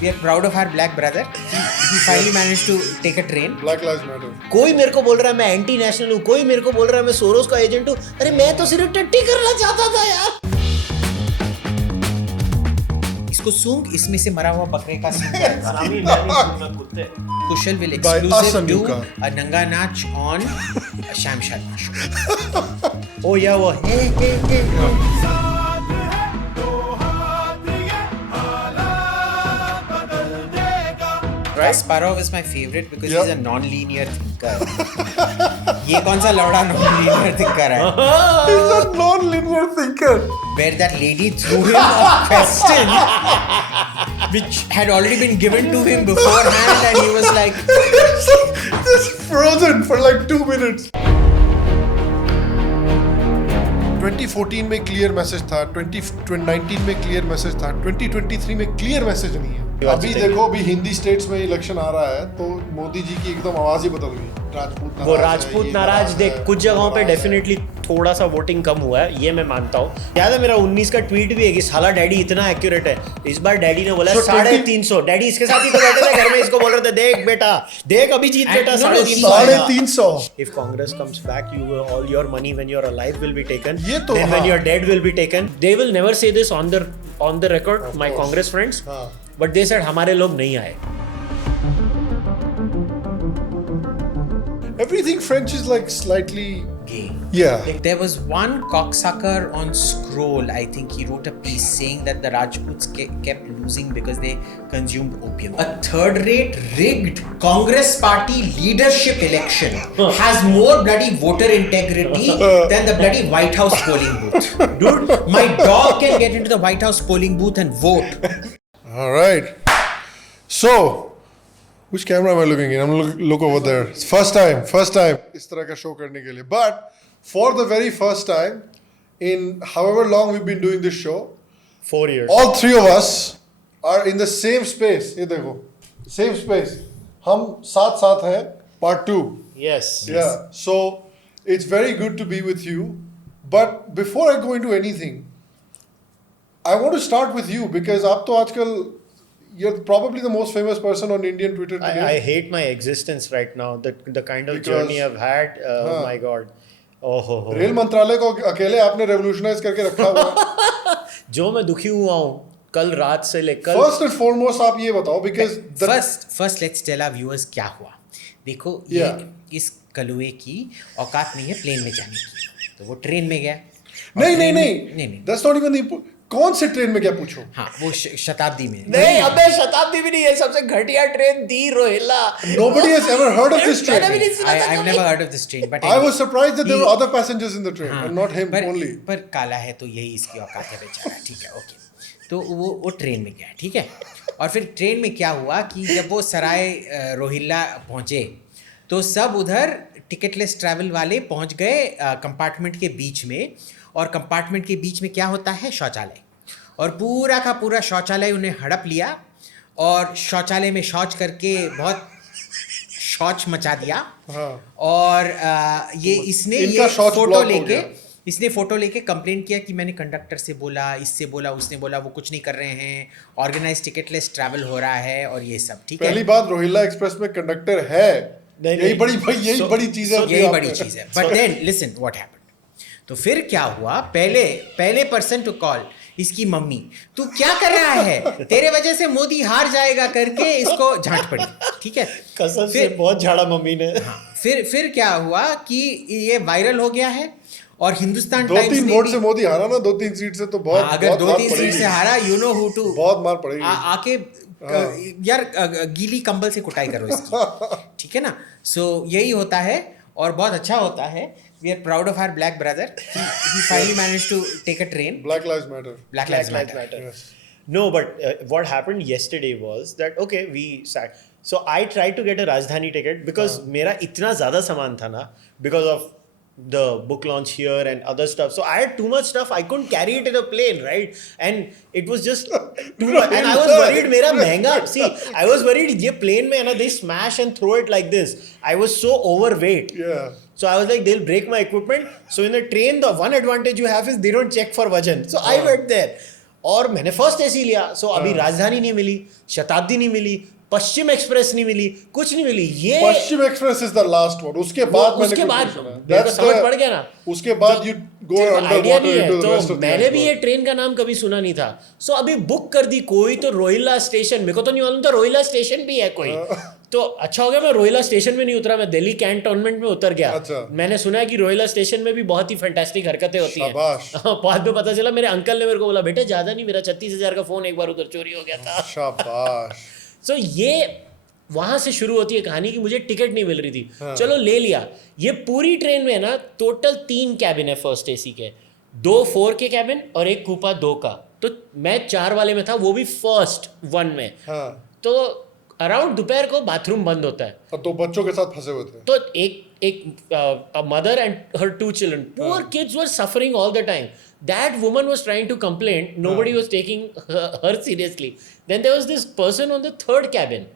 We are proud of our black brother. He finally managed to take a train. Black Lives Matter. कोई मेरे को बोल रहा है मैं एंटी नेशनल हूँ, कोई मेरे को बोल रहा है मैं सोरोस का एजेंट हूँ. अरे मैं तो सिर्फ टट्टी करना चाहता था यार. इसको सूंघ, इसमें से मरा हुआ बकरे का सूंघ. सलामी मैं नहीं सुनना कुत्ते. Kushal will By us, exclusive do Anuka. a Nanga Nach on Sham Sharma Show. ओ या वो हे. Kasparov is my favorite because he's a non-linear thinker. ये कौन सा लौड़ा non-linear thinker है? He's a non-linear thinker. Where that lady threw him a question which had already been given to him beforehand and he was like just frozen for like 2 minutes. 2014 में clear message था, 2019 में clear message था, 2023 में clear message नहीं है. अभी देखो, अभी हिंदी स्टेट्स में इलेक्शन आ रहा है तो मोदी जी की एकदम आवाज ही बदल गई. वो राजपूत नाराज देख कुछ जगहों पे डेफिनेटली थोड़ा सा वोटिंग कम हुआ है, ये मैं मानता हूँ. याद है मेरा 19 का ट्वीट भी है कि साला डैडी इतना एक्यूरेट है. इस बार डैडी ने बोला 350. डैडी इसके साथ ही तो बैठे थे घर में, इसको बोल रहे थे देख बेटा देख अभिजीत बेटा 350. If Congress comes back, all your money when you're alive will be taken. ये तो then when you're dead will be taken. They will never say this on the record, my Congress friends. But they said हमारे लोग नहीं आए. Everything French is like slightly gay. Yeah. There was one cocksucker on Scroll, I think he wrote a piece saying that the Rajputs kept losing because they consumed opium. A third-rate rigged Congress party leadership election has more bloody voter integrity than the bloody White House polling booth. Dude, my dog can get into the White House polling booth and vote. All right. So, which camera am I looking in? I'm look over there. It's first time इस तरह का show करने के लिए. But for the very first time in however long we've been doing this show, 4 years. all three of us are in the same space. ये देखो, same space. हम साथ हैं. Part 2. Yes. Yeah. So it's very good to be with you. But before I go into anything, I want to start with you because आप तो आजकल you're probably the most famous person on Indian Twitter today. I hate my existence right now. The kind of journey I've had. Oh my God. Oh. Rail मंत्रालय को अकेले आपने revolutionise करके रखा हुआ है. जो मैं दुखी हुआ हूँ कल रात से लेकर. First and foremost आप ये बताओ because first let's tell our viewers क्या हुआ. देखो ये इस कलुए की औकात नहीं है प्लेन में जाने की, तो वो ट्रेन में गया. नहीं. That's not even the कौन से ट्रेन में क्या पूछो. हाँ वो शताब्दी में. नहीं अबे शताब्दी भी नहीं है, सबसे घटिया ट्रेन दी Rohilla. Nobody has ever heard of this train. I've never heard of this train, but I was surprised that there were other passengers in the train and not him only. पर काला है तो यही इसकी औकात है बेचारा. ठीक है, ओके. तो वो ट्रेन में गया, ठीक है. और फिर ट्रेन में क्या हुआ कि जब वो सराय रोहिल्ला पहुँचे तो सब उधर टिकटलेस ट्रैवल वाले पहुँच गए कंपार्टमेंट के बीच में. और कंपार्टमेंट के बीच में क्या होता है, शौचालय. और पूरा का पूरा शौचालय उन्हें हड़प लिया और शौचालय में शौच करके बहुत शौच मचा दिया. और ये इसने फोटो लेके कंप्लेंट किया कि मैंने कंडक्टर से बोला, इससे बोला, उसने बोला, वो कुछ नहीं कर रहे हैं, ऑर्गेनाइज टिकटलेस ट्रैवल हो रहा है और ये सब. ठीक है, पहली बात रोहिल्ला एक्सप्रेस में कंडक्टर है. यही बड़ी चीज है. But then listen what happened. तो फिर क्या हुआ, पहले पर्सन टू कॉल इसकी मम्मी, तू क्या कर रहा है, तेरे वजह से मोदी हार जाएगा करके इसको झांट पड़ी. ठीक है, कसम से बहुत झाड़ा मम्मी ने. हाँ, फिर क्या हुआ कि ये वायरल हो गया है और हिंदुस्तान टाइम्स 2-3 वोट से मोदी हारा ना, 2-3 सीट से तो बहुत. अगर 2-3 सीट से हारा, यू नो हु टू, बहुत मार पड़ेगी. आके यार गीली कंबल से कुटाई करो इसकी. ठीक है ना. सो यही होता है और बहुत अच्छा होता है. We are proud of our black brother. He finally managed to take a train. Black Lives Matter. Black Lives Matter. Yes. No, but what happened yesterday was that okay, we sat. So I tried to get a Rajdhani ticket because मेरा इतना ज़्यादा सामान था ना, because of the book launch here and other stuff. So I had too much stuff. I couldn't carry it in a plane, right? And it was just too much. And I was worried मेरा महंगा. See, I was worried ये plane में है ना, they smash and throw it like this. I was so overweight. Yeah. So I was like, they'll break my equipment. So in the train, the one advantage you have is they don't check for vajan. So I went there. और मैंने first AC लिया. सो अभी राजधानी नहीं मिली, शताब्दी नहीं मिली, पश्चिम express नहीं मिली, कुछ नहीं मिली. ये Paschim Express is the last one. उसके बाद मैंने उसके कुछ बाद नहीं सुना. मेरे को समझ पड़ गया ना. उसके बाद you go under idea water नहीं है. इनटू द रेस्ट तो ऑफ द मैंने भी ये ट्रेन का नाम कभी सुना नहीं था. सो अभी बुक कर दी. कोई तो रोहिला स्टेशन, मेरे को तो नहीं मालूम था रोहिला स्टेशन भी है कोई. तो अच्छा हो गया मैं रोहिला स्टेशन में नहीं उतरा, मैं दिल्ली कैंटोनमेंट में उतर गया. अच्छा. मैंने सुना है कि रोहिला स्टेशन में भी बहुत ही फैंटास्टिक हरकतें होती हैं. शाबाश. बाद में पता चला मेरे अंकल ने मेरे को बोला बेटे ज्यादा नहीं, मेरा 36,000 का फोन एक बार उधर चोरी हो गया था. शाबाश. सो ये वहां से शुरू होती है कहानी कि मुझे टिकट नहीं मिल रही थी. चलो ले लिया. ये पूरी ट्रेन में ना टोटल 3 कैबिन है फर्स्ट एसी के, 2 4 के कैबिन और एक कूपा 2 का. तो मैं 4 वाले में था, वो भी फर्स्ट 1 में. तो अराउंड दोपहर को बाथरूम बंद होता है. और 2 बच्चों के साथ फंसे हुए थे. तो एक mother and her 2 children, poor kids were suffering all the time. That woman was trying to complain. Nobody was taking her seriously. Then there was this person on the 3rd cabin.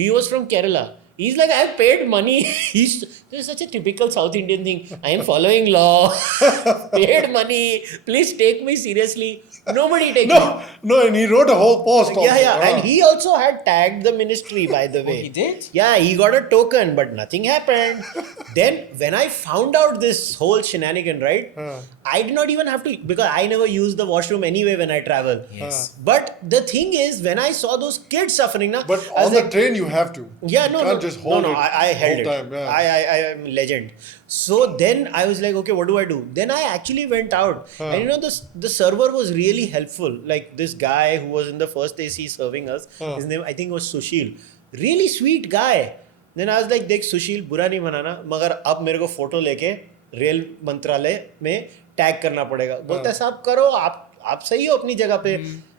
He was from Kerala. He's like, I've paid money. This is such a typical South Indian thing. I am following law. Paid money. Please take me seriously. Nobody take me. No, and he wrote a whole post. Yeah. And he also had tagged the ministry, by the way. He did? Yeah, he got a token, but nothing happened. Then, when I found out this whole shenanigan, right? I did not even have to, because I never use the washroom anyway when I travel. Yes. But the thing is, when I saw those kids suffering, na, But I was on the like, train you have to. yeah, You can't just hold it I held whole it. time. Yeah. I am legend. So then I was like, okay, what do I do? Then I actually went out. And you know, the server was really helpful. Like this guy who was in the first AC serving us, his name I think was Sushil. Really sweet guy. Then I was like, देख सुशील बुरा नहीं बनाना, मगर अब मेरे को photo लेके rail मंत्रालय में टैग करना पड़ेगा. बोलता है साहब करो, आप सही हो अपनी जगह पे.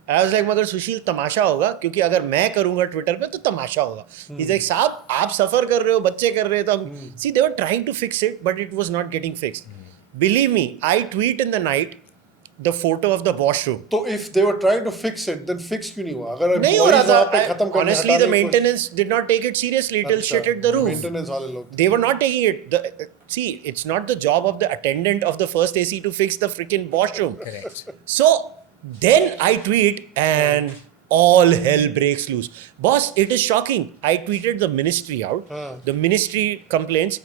I was like, मगर सुशील तमाशा होगा, क्योंकि अगर मैं करूंगा ट्विटर पे तो तमाशा होगा. He's like, साहब आप सफर कर रहे हो, बच्चे कर रहे हो, तो हम see they were trying to fix it but it was not getting fixed. Believe me, I tweet in the night the photo of the washroom. तो if they were trying to fix it, then fix क्यों नहीं हुआ? अगर नहीं हो रहा employees वहाँ पे था. खत्म करने Honestly, the हटाने की maintenance did not take it seriously till shit hit the roof. Maintenance वाले लोग. They were not taking it. See, it's not the job of the attendant of the first AC to fix the freaking washroom. Correct. So then I tweet and all hell breaks loose. Boss, it is shocking. I tweeted the ministry out. The ministry complains.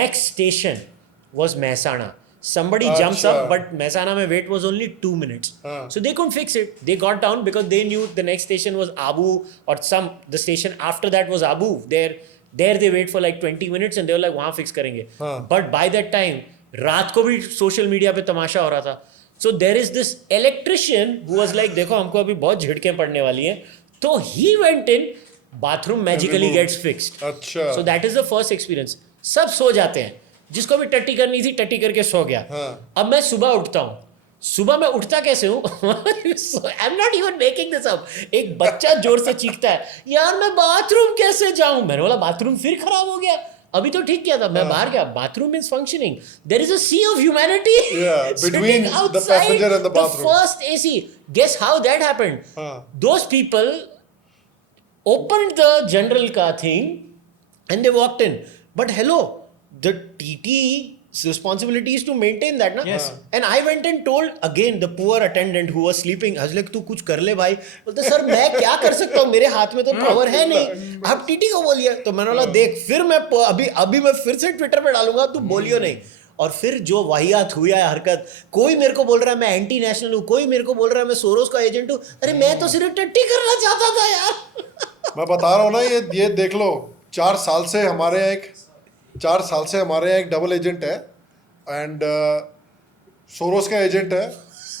Next station was Mehsana. Somebody jumps up, but Mehsana mein wait was only 2 minutes. So they couldn't fix it. They got down because they knew the next station was Abu or the station after that was Abu. There they wait for like 20 minutes and they were like, वहाँ fix करेंगे. But by that time, रात को भी social media पे तमाशा हो रहा था. So there is this electrician who was like, देखो हमको अभी बहुत झिड़कें पड़ने वाली हैं. तो he went in, bathroom magically gets fixed. अच्छा. So that is the first experience. सब सो जाते हैं. जिसको भी टट्टी करनी थी टट्टी करके सो गया. अब मैं सुबह उठता हूँ. सुबह मैं उठता कैसे हूँ? I am not even making this up. एक बच्चा जोर से चीखता है, यार मैं बाथरूम कैसे जाऊं? मैंने बोला बाथरूम फिर खराब हो गया. अभी तो ठीक किया था. मैं बाहर गया, bathroom is functioning. There is a sea of humanity between the passenger and the bathroom. First AC. Guess how that happened? Those people opened the general car thing and they walked in. But hello, the TT's responsibility is to maintain that, na? Yes. And I went and told again the poor attendant who was sleeping. I was like, तू कुछ कर ले भाई. बोलते sir मैं क्या कर सकता हूँ, मेरे हाथ में तो पावर है नहीं. आप टीटी को बोलिए. तो मैंने बोला देख, फिर मैं अभी मैं फिर से ट्विटर पे डालूंगा, तू बोलियो नहीं. और फिर जो वाहियात हुई है हरकत, कोई मेरे को बोल रहा है मैं एंटी नेशनल हूँ, कोई मेरे को बोल रहा है मैं सोरोस का एजेंट हूँ. अरे मैं तो सिर्फ टट्टी करना चाहता था यार. मैं बता रहा हूँ ना, ये देख लो, 4 साल से हमारे यहाँ एक डबल एजेंट है एंड सोरोस का एजेंट है.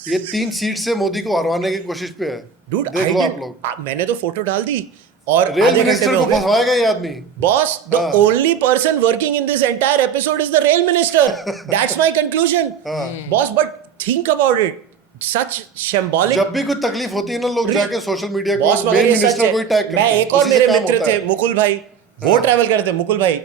ये 3 सीट से मोदी को हरवाने की कोशिश पे है. Dude, देख लो आप लोग. मैंने तो फोटो डाल दी और रेल मिनिस्टर को फंसवाएगा ये आदमी. Boss, the only person working in this entire episode is the rail minister. That's my conclusion. Boss, but think about it. Such shambolic. जब भी कुछ तकलीफ होती है ना, लोग जाके सोशल मीडिया बॉस को मगर मेन ये सच मिनिस्टर को ही टैग है. करते मैं हैं. एक और उसी से मेरे काम मित्र होता थे, है. मुकुल भाई. वो ट्रैवल करते थे. मुकुल भाई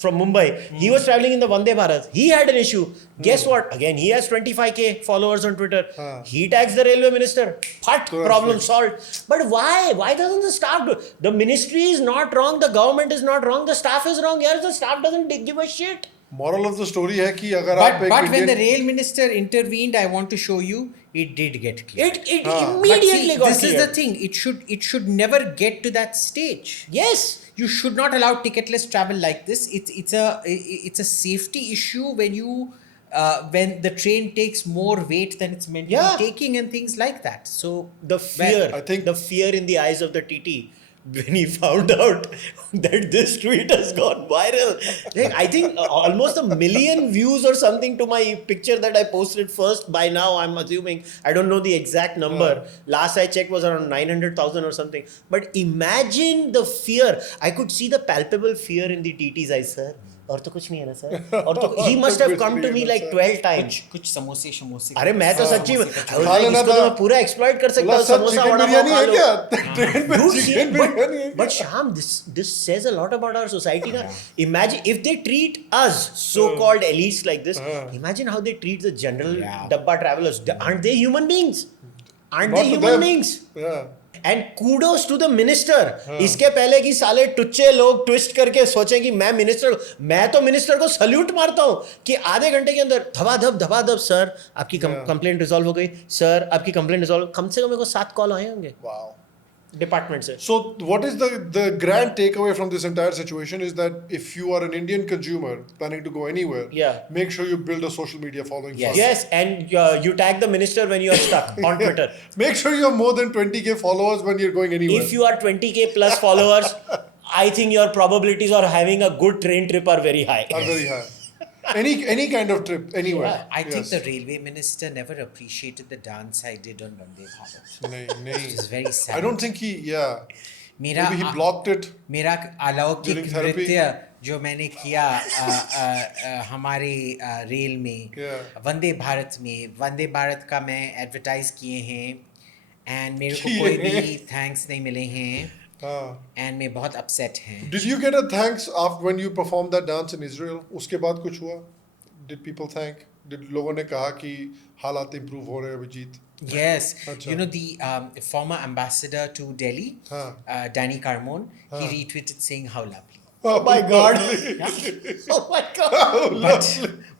from Mumbai. He was travelling in the Vande Bharat. He had an issue. Guess what? Again, he has 25k followers on Twitter. He tags the railway minister. Fat, problem solved. But why? Why doesn't the staff do? The ministry is not wrong. The government is not wrong. The staff is wrong. Yes, the staff doesn't give a shit. Moral of the story है कि अगर आप But when the Indian rail minister intervened, I want to show you, It did get cleared. It Ah. immediately got This is cleared. the thing. It should never get to that stage. Yes. You should not allow ticketless travel like this. It's a safety issue when the train takes more weight than it's meant to Yeah. be taking and things like that. So The fear, I think- the fear in the eyes of the TT when he found out that this tweet has gone viral. Like, I think almost 1 million views or something to my picture that I posted first. By now, I'm assuming, I don't know the exact number. Last I checked was around 900,000 or something. But imagine the fear. I could see the palpable fear in the TT's eyes, sir. और तो कुछ नहीं है ना sir और तो he must have come to me like 12 times. कुछ समोसे शमोसे अरे मैं तो सच्ची में समोसे I was खा like, लेना इसको तो था। मैं पूरा एक्सप्लॉइट कर सकता बोला हूँ सर समोसा चिकन वड़ा बिरयानी पाव खा है लो क्या ट्रेन में Dude, चिकन बिरयानी है but Sham, this says a lot about our society. Na? Imagine if they treat us, so-called elites like this. Imagine how they treat the general Yeah. dabba travelers. Aren't they human beings? Aren't Not they to human them. beings? Yeah. And kudos to the minister. इसके पहले कि साले टुच्चे लोग twist करके सोचें कि मैं minister को सल्यूट मारता हूं कि आधे घंटे के अंदर धबाधब सर आपकी कंप्लेंट रिजॉल्व हो गई सर आपकी कंप्लेंट रिजॉल्व कम से कम मेरे को 7 कॉल आए होंगे Wow. डिपार्टमेंट से. So what is the grand takeaway from this entire situation is that if you are an Indian consumer planning to go anywhere, Yeah. make sure you build a social media following Yes. first. Yes, and you tag the minister when you are stuck on Twitter. Make sure you have more than 20k followers when you're going anywhere. If you are 20k plus followers, I think your probabilities of having a good train trip are very high. are very high. Any kind of trip anywhere. I think Yes. the railway minister never appreciated the dance I did on Vande Bharat. नहीं, Which is very sad. I don't think he. Yeah. मेरा Maybe he blocked it. मेरा अलौकिक During therapy? नृत्य जो मैंने किया हमारे rail में Yeah. वंदे भारत का मैं एडवर्टाइज किए हैं एंड मेरे को किए कोई हैं? भी थैंक्स नहीं मिले हैं एंड मैं बहुत अपसेट हैं. Did you get a thanks after when you performed that dance in Israel? उसके बाद कुछ हुआ? Did people thank? Did लोगों ने कहा कि हालात improve हो रहे हैं Abhijit? Yes, Achha. you know the former ambassador to Delhi, Danny Carmon, he retweeted saying how lovely. Oh my God. Yeah? Oh my God.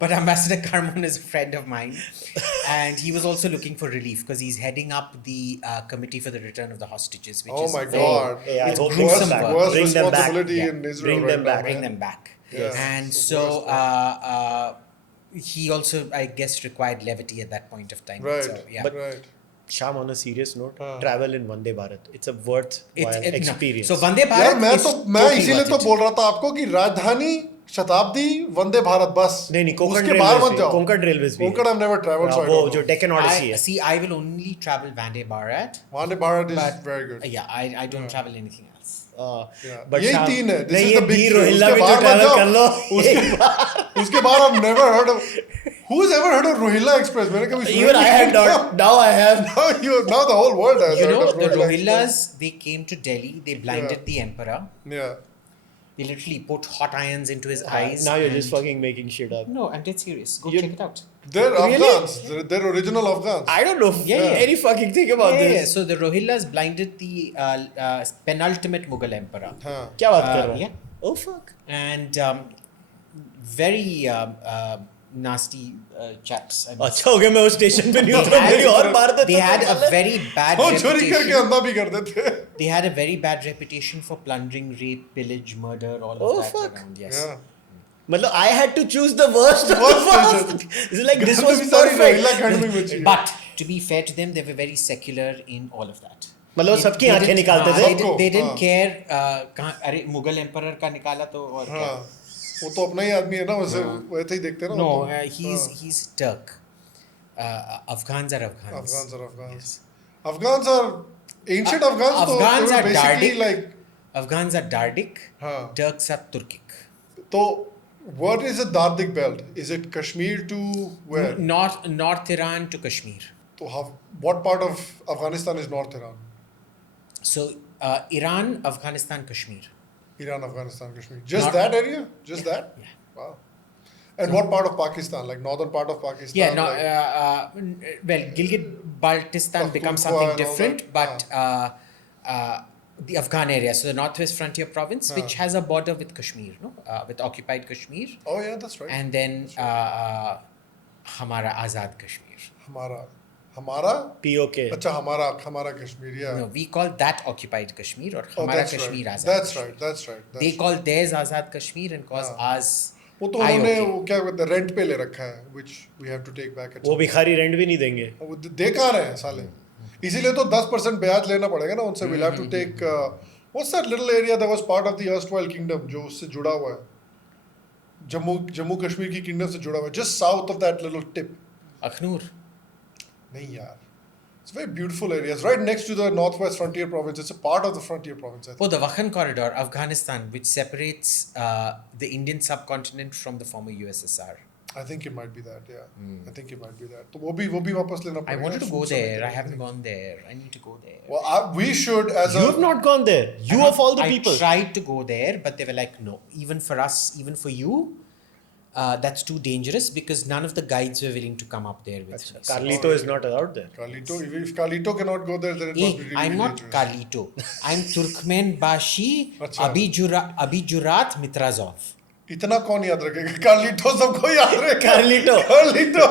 But Ambassador Carmon is a friend of mine, and he was also looking for relief because he's heading up the committee for the return of the hostages. Which Oh is my very- God. Hey, I It's hope gruesome they come back. work. Worst Bring them back. responsibility Yeah. in Israel Bring right them now, back. Bring man. them back. Yes. And The so worst, he also, I guess, required levity at that point of time. Right. So, yeah. But- Right. Sham, on a serious note, travel in Vande Bharat. It's a worthwhile no. experience. So Vande यार Bharat मैं is तो मैं totally इसीलिए worth तो it. बोल रहा था आपको कि राजधानी शताब्दी वंदे भारत बस नहीं कोंकण उसके बाहर रेलवेज मत जाओ कोंकण रेलवेज भी Konkan I've never traveled so I वो don't जो know. डेक्कन ऑडिसी है. See, I will only travel Vande Bharat. Vande Bharat is But very good. Yeah, I don't travel anything else. Yeah. But यही Sham, तीन है. This नहीं is ये the big the three. Rohilla उसके भी तो बाहर मत ट्रैवल जाओ. कर लो. उसके बाहर I've never heard of who's ever heard of Rohilla Express. मैंने कभी सुना Even I नहीं. had not. Now I have. Now the whole world has You heard know, of the Rohilla Rohillas, they came to Delhi, they blinded Yeah. the emperor. Express. Yeah. They literally put hot irons into his eyes. Now you're and- just fucking making shit up. No, I'm dead serious. Go You- check it out. They're Really? Afghans. They're original Afghans. I don't know any fucking thing about Yeah, this. so the Rohillas blinded the penultimate Mughal emperor. हाँ. क्या बात कर रहा है? Yeah. Oh fuck. And very nasty chaps. I must अच्छा हो गया मैं उस स्टेशन पे नहीं They उतरा had- मेरी और मार देता They had a था। very bad और चोरी करके reputation. अंधा भी कर देते हैं. They had a very bad reputation for plundering, rape, pillage, murder, all of Oh, that fuck. around. Yes. Yeah. मतलब I had to choose the worst of the Worst worst. station. It's like this गंद was भी सारी Rohilla perfect. खंड में मची है. But to be fair to them, they were very secular in all of that. मतलब They- सबकी they आंखें didn't- निकालते हाँ, थे. they didn't- They didn't हाँ. care कहाँ अरे मुगल एम्परर का निकाला तो और क्या? हाँ. वो तो अपना ही आदमी है ना वैसे वैसे ही देखते हैं ना No, वो तो. he's Turk. Afghans are Afghans. Afghans are Afghans. Yes. Afghans are ancient Afghans. तो Afghans they were are basically Dardic. like Afghans are Dardic. हाँ. Turks are Turkic. तो what is a Dardic belt? Is it Kashmir to where? North Iran to Kashmir. तो what part of Afghanistan is North Iran? So Iran, Afghanistan, Kashmir. Iran, Afghanistan, Kashmir. Just Not- that area? Just that? Yeah. Wow. And what part of Pakistan? Like northern part of Pakistan? Yeah, no, like- well, Gilgit-Baltistan becomes Pakhtunkhwa something and all different, that. but the Afghan area, so the Northwest Frontier Province, which has a border with Kashmir, no, with occupied Kashmir, Oh yeah, that's right. and then Hamara Azad Kashmir. हमारा हमारा POK. अच्छा हमारा कश्मीर या No, we call that occupied Kashmir और oh हमारा that's Kashmir right Azad that's Kashmir. right that's right They that's call theirs Azad Kashmir and calls ours वो तो उन्होंने IOK. वो क्या कहते हैं रेंट पे ले रखा है which we have to take back at वो भिखारी रेंट भी नहीं देंगे. वो दे कहाँ रहे हैं साले इसीलिए तो 10% ब्याज लेना पड़ेगा ना उनसे we'll have to take what's that little area that was part of the erstwhile kingdom जो उससे जुड़ा हुआ है जम्मू कश्मीर की किंगडम से जुड़ा हुआ है just south of that little tip Akhnur. नहीं यार it's very beautiful areas right next to the northwest frontier province it's a part of the frontier province I think. Oh, the Wakhan corridor, Afghanistan, which separates the Indian subcontinent from the former USSR. I think it might be that yeah I think it might be that तो वो भी वापस लेना I पड़ेगा wanted to go food there. summit I and haven't everything. gone there. I need to go there. well we should as You a have not gone there. You of all the people. I tried to go there, but they were like, no. Even for us, even for you, that's too dangerous because none of the guides were willing to come up there with me. So- Carlito is not allowed there. Carlito if Carlito cannot go there then it must be really I'm not dangerous. Carlito. I'm Turkmen Bashi अच्छा. Abijurat Mitrazov. इतना कौन याद रखेगा कार्लिटो सबको याद रखेगा Carlito. Carlito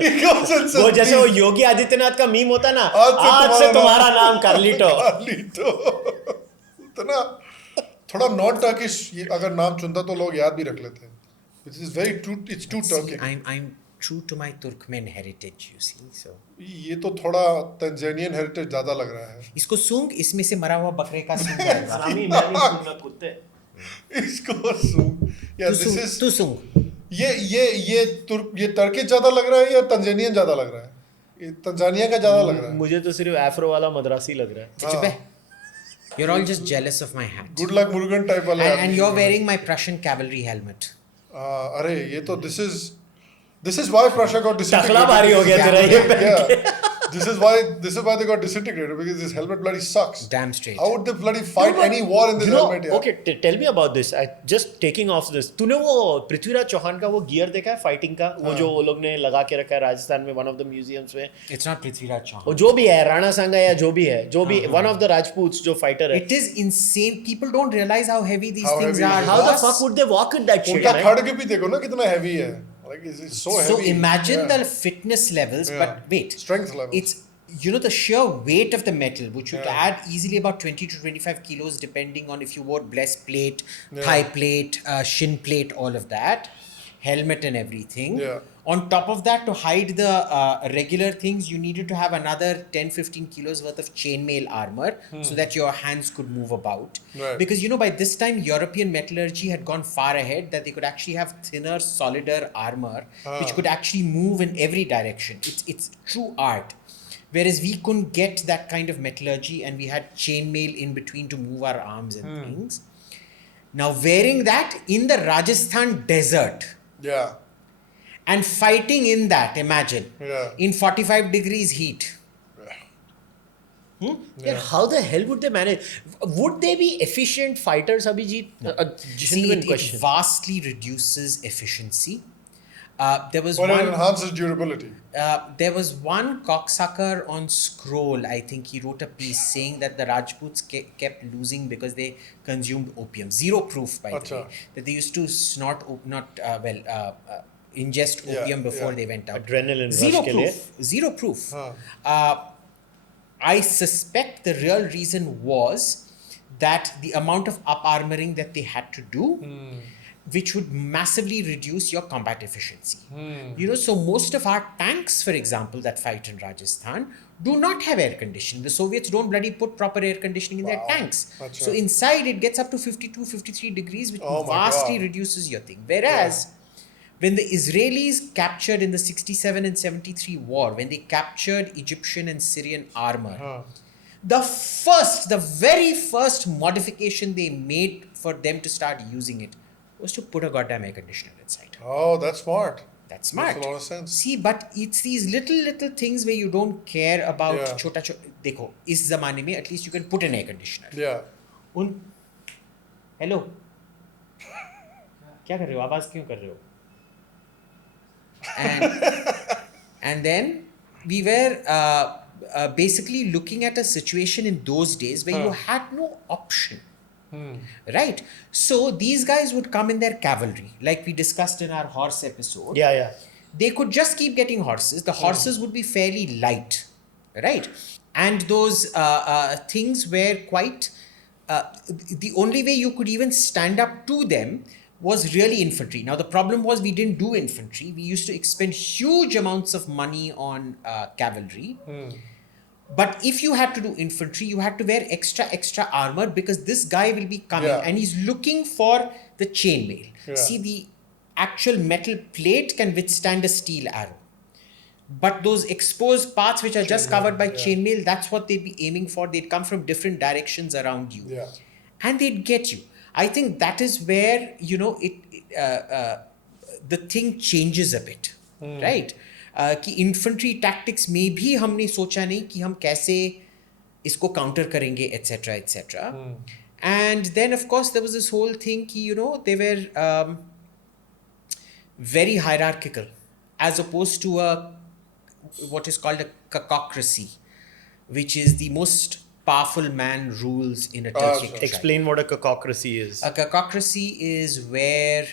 He goes and says, वो जैसे वो "Please, योगी आदित्यनाथ का मीम होता ना, आज आज से तुम्हारा नाम कार्लिटो. कार्लिटो इतना थोड़ा नॉन टर्किश अगर नाम चुनता तो लोग याद भी रख लेते हैं which is very true it's too See, Turkic I'm true to my Turkmen heritage, you see. So ये तो थोड़ा तंजानियन हेरिटेज ज्यादा लग रहा है इसको सूंघ, इसमें से मरा हुआ बकरे का सूंघ आएगा. सलामी मैं नहीं सुनना कुत्ते. इसको सूंघ या दिस इज तू सूंघ. ये टर्किश ज्यादा लग रहा है या तंजानियन ज्यादा लग रहा है ये तंजानिया का ज्यादा लग रहा है मुझे तो सिर्फ एफ्रो वाला मद्रासी लग रहा है. चुप है. You're all just jealous of my hat. Good luck Murugan type वाला And you're wearing my Prussian cavalry helmet. अरे ये तो this is why Prussia got disintegrated. टकला भारी हो गया तेरा ये पहन के. This is why they got disintegrated because this helmet bloody sucks. Damn straight. How would they bloody fight any war in this helmet? यार? Okay, tell me about this. I just taking off this. तूने वो पृथ्वीराज चौहान का वो gear देखा है fighting का वो जो वो लोग ने लगा के रखा है राजस्थान में one of the museums में. It's not Prithviraj Chauhan. वो जो भी है राणा सांगा या जो भी है one of the Rajputs जो fighter है. It is insane. People don't realize how heavy these How things heavy are. it is. How the boss. fuck would they walk with that shit? उनका man? खड़ग भी देखो ना कितना heavy है. Like it's so heavy. So imagine Yeah. the fitness levels, Yeah. but wait. Strength levels. It's the sheer weight of the metal, which would Yeah. add easily about 20 to 25 kilos, depending on if you wore breast plate, Yeah. thigh plate, shin plate, all of that, helmet and everything. Yeah. On top of that, to hide the regular things, you needed to have another 10-15 kilos worth of chainmail armor so that your hands could move about. Right. Because by this time, European metallurgy had gone far ahead that they could actually have thinner, solider armor which could actually move in every direction. It's true art. Whereas we couldn't get that kind of metallurgy and we had chainmail in between to move our arms and things. Now wearing that in the Rajasthan desert Yeah. and fighting in that, imagine, Yeah. in 45 degrees heat. Yeah, how the hell would they manage? Would they be efficient fighters, Abhijit? A See, genuine it question. vastly reduces efficiency. There was But it one. enhances durability. There was one cocksucker on Scroll. I think he wrote a piece saying that the Rajputs kept losing because they consumed opium. Zero proof, by the Acha. way, that they used to ingest Yeah, opium before yeah. they went out. Adrenaline Zero rush के लिए. proof. Zero proof. Huh. I suspect the real reason was that the amount of up armoring that they had to do, which would massively reduce your combat efficiency. So most of our tanks, for example, that fight in Rajasthan, do not have air conditioning. The Soviets don't bloody put proper air conditioning in their tanks. Achha. So inside it gets up to 52, 53 degrees, which Oh my vastly God. reduces your thing. Whereas when the Israelis captured in the 67 and 73 war, when they captured Egyptian and Syrian armor, the very first modification they made for them to start using it was to put a goddamn air conditioner inside. Oh, that's smart. That's smart. Makes a lot of sense. See, but it's these little things where you don't care about Yeah. chota. Dekho, is zamane mein at least you can put an air conditioner. Yeah. Hello. क्या कर रहे हो? आवाज क्यों कर रहे हो? And then we were basically looking at a situation in those days where you had no option. Right? So these guys would come in their cavalry, like we discussed in our horse episode. Yeah. they could just keep getting horses. The horses would be fairly light, right? And those things were quite. The only way you could even stand up to them was really infantry. Now, the problem was we didn't do infantry. We used to expend huge amounts of money on cavalry. But if you had to do infantry, you had to wear extra armor because this guy will be coming and he's looking for the chainmail. See, the actual metal plate can withstand a steel arrow. But those exposed parts which are just covered by chainmail, that's what they'd be aiming for. They'd come from different directions around you. Yeah. And they'd get you. I think that is where, the thing changes a bit, right? कि infantry tactics में भी हमने सोचा नहीं कि हम कैसे इसको counter करेंगे, etc. And then, of course, there was this whole thing कि, they were very hierarchical as opposed to what is called a cacocracy, which is the most powerful man rules in a Turkic tribe. Explain what a cacocracy is. A cacocracy is where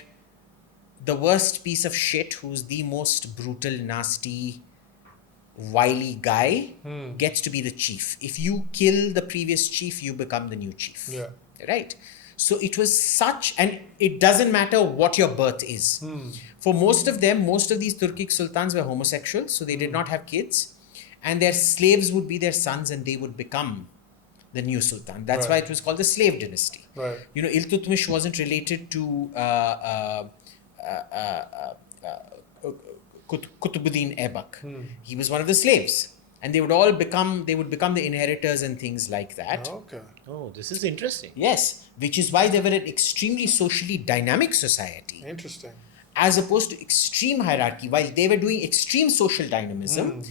the worst piece of shit, who's the most brutal, nasty, wily guy, gets to be the chief. If you kill the previous chief, you become the new chief. Yeah. Right? So it was such, and it doesn't matter what your birth is. For most of them, most of these Turkic sultans were homosexual, so they did not have kids. And their slaves would be their sons and they would become the new sultan. That's why it was called the slave dynasty. Right. Iltutmish wasn't related to Qutbuddin Aibak. He was one of the slaves. And they would become the inheritors and things like that. Okay. Oh, this is interesting. Yes, which is why they were an extremely socially dynamic society. Interesting. As opposed to extreme hierarchy, while they were doing extreme social dynamism,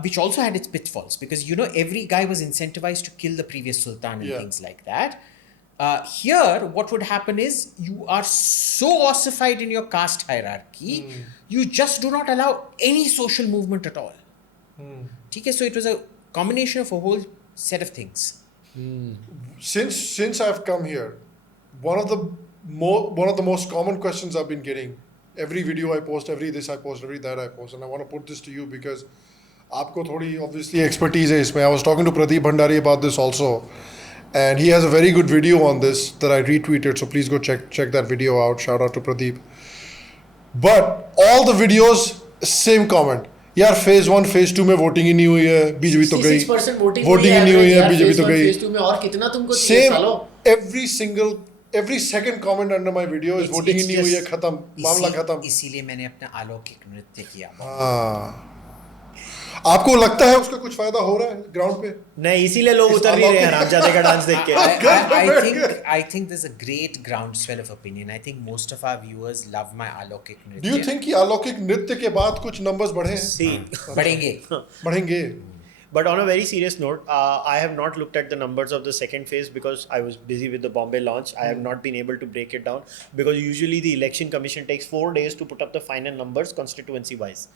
which also had its pitfalls, because every guy was incentivized to kill the previous sultan and things like that. Here, what would happen is you are so ossified in your caste hierarchy, you just do not allow any social movement at all. Okay, so it was a combination of a whole set of things. Since I've come here, one of the most common questions I've been getting, every video I post, every this I post, every that I post, and I want to put this to you because आपको थोड़ी obviously expertise है इसमें. I was talking to Pradeep Bhandari about this also, and he has a very good video on this that I retweeted. So please go check that video out. Shout out to Pradeep. But all the videos, same comment. यार phase 1 phase 2 में voting ही नहीं हुई है, BJP तो गई, 66% voting ही नहीं हुई है, बीजेपी तो गई. phase 2 में और कितना तुमको चाहिए सालो? Every second comment under my video is voting ही नहीं हुई है, खत्म, मामला खत्म. इसीलिए मैंने अपना अलौकिक नृत्य किया. आपको लगता है उसका कुछ फायदा हो रहा है ग्राउंड पे? नहीं, इसीलिए लोग उतर नहीं रहे हैं रामजादे का डांस देख के. I think there's a great groundswell of opinion. I think most of our viewers love my अलौकिक नृत्य. Do you think कि अलौकिक नृत्य के बाद कुछ numbers बढ़े हैं? बढ़ेंगे. But on a very serious note, I have not looked at the numbers of the second phase because I was busy with the Bombay launch. I have not been able to break it down because usually the election commission takes 4 days to put up the final numbers constituency wise,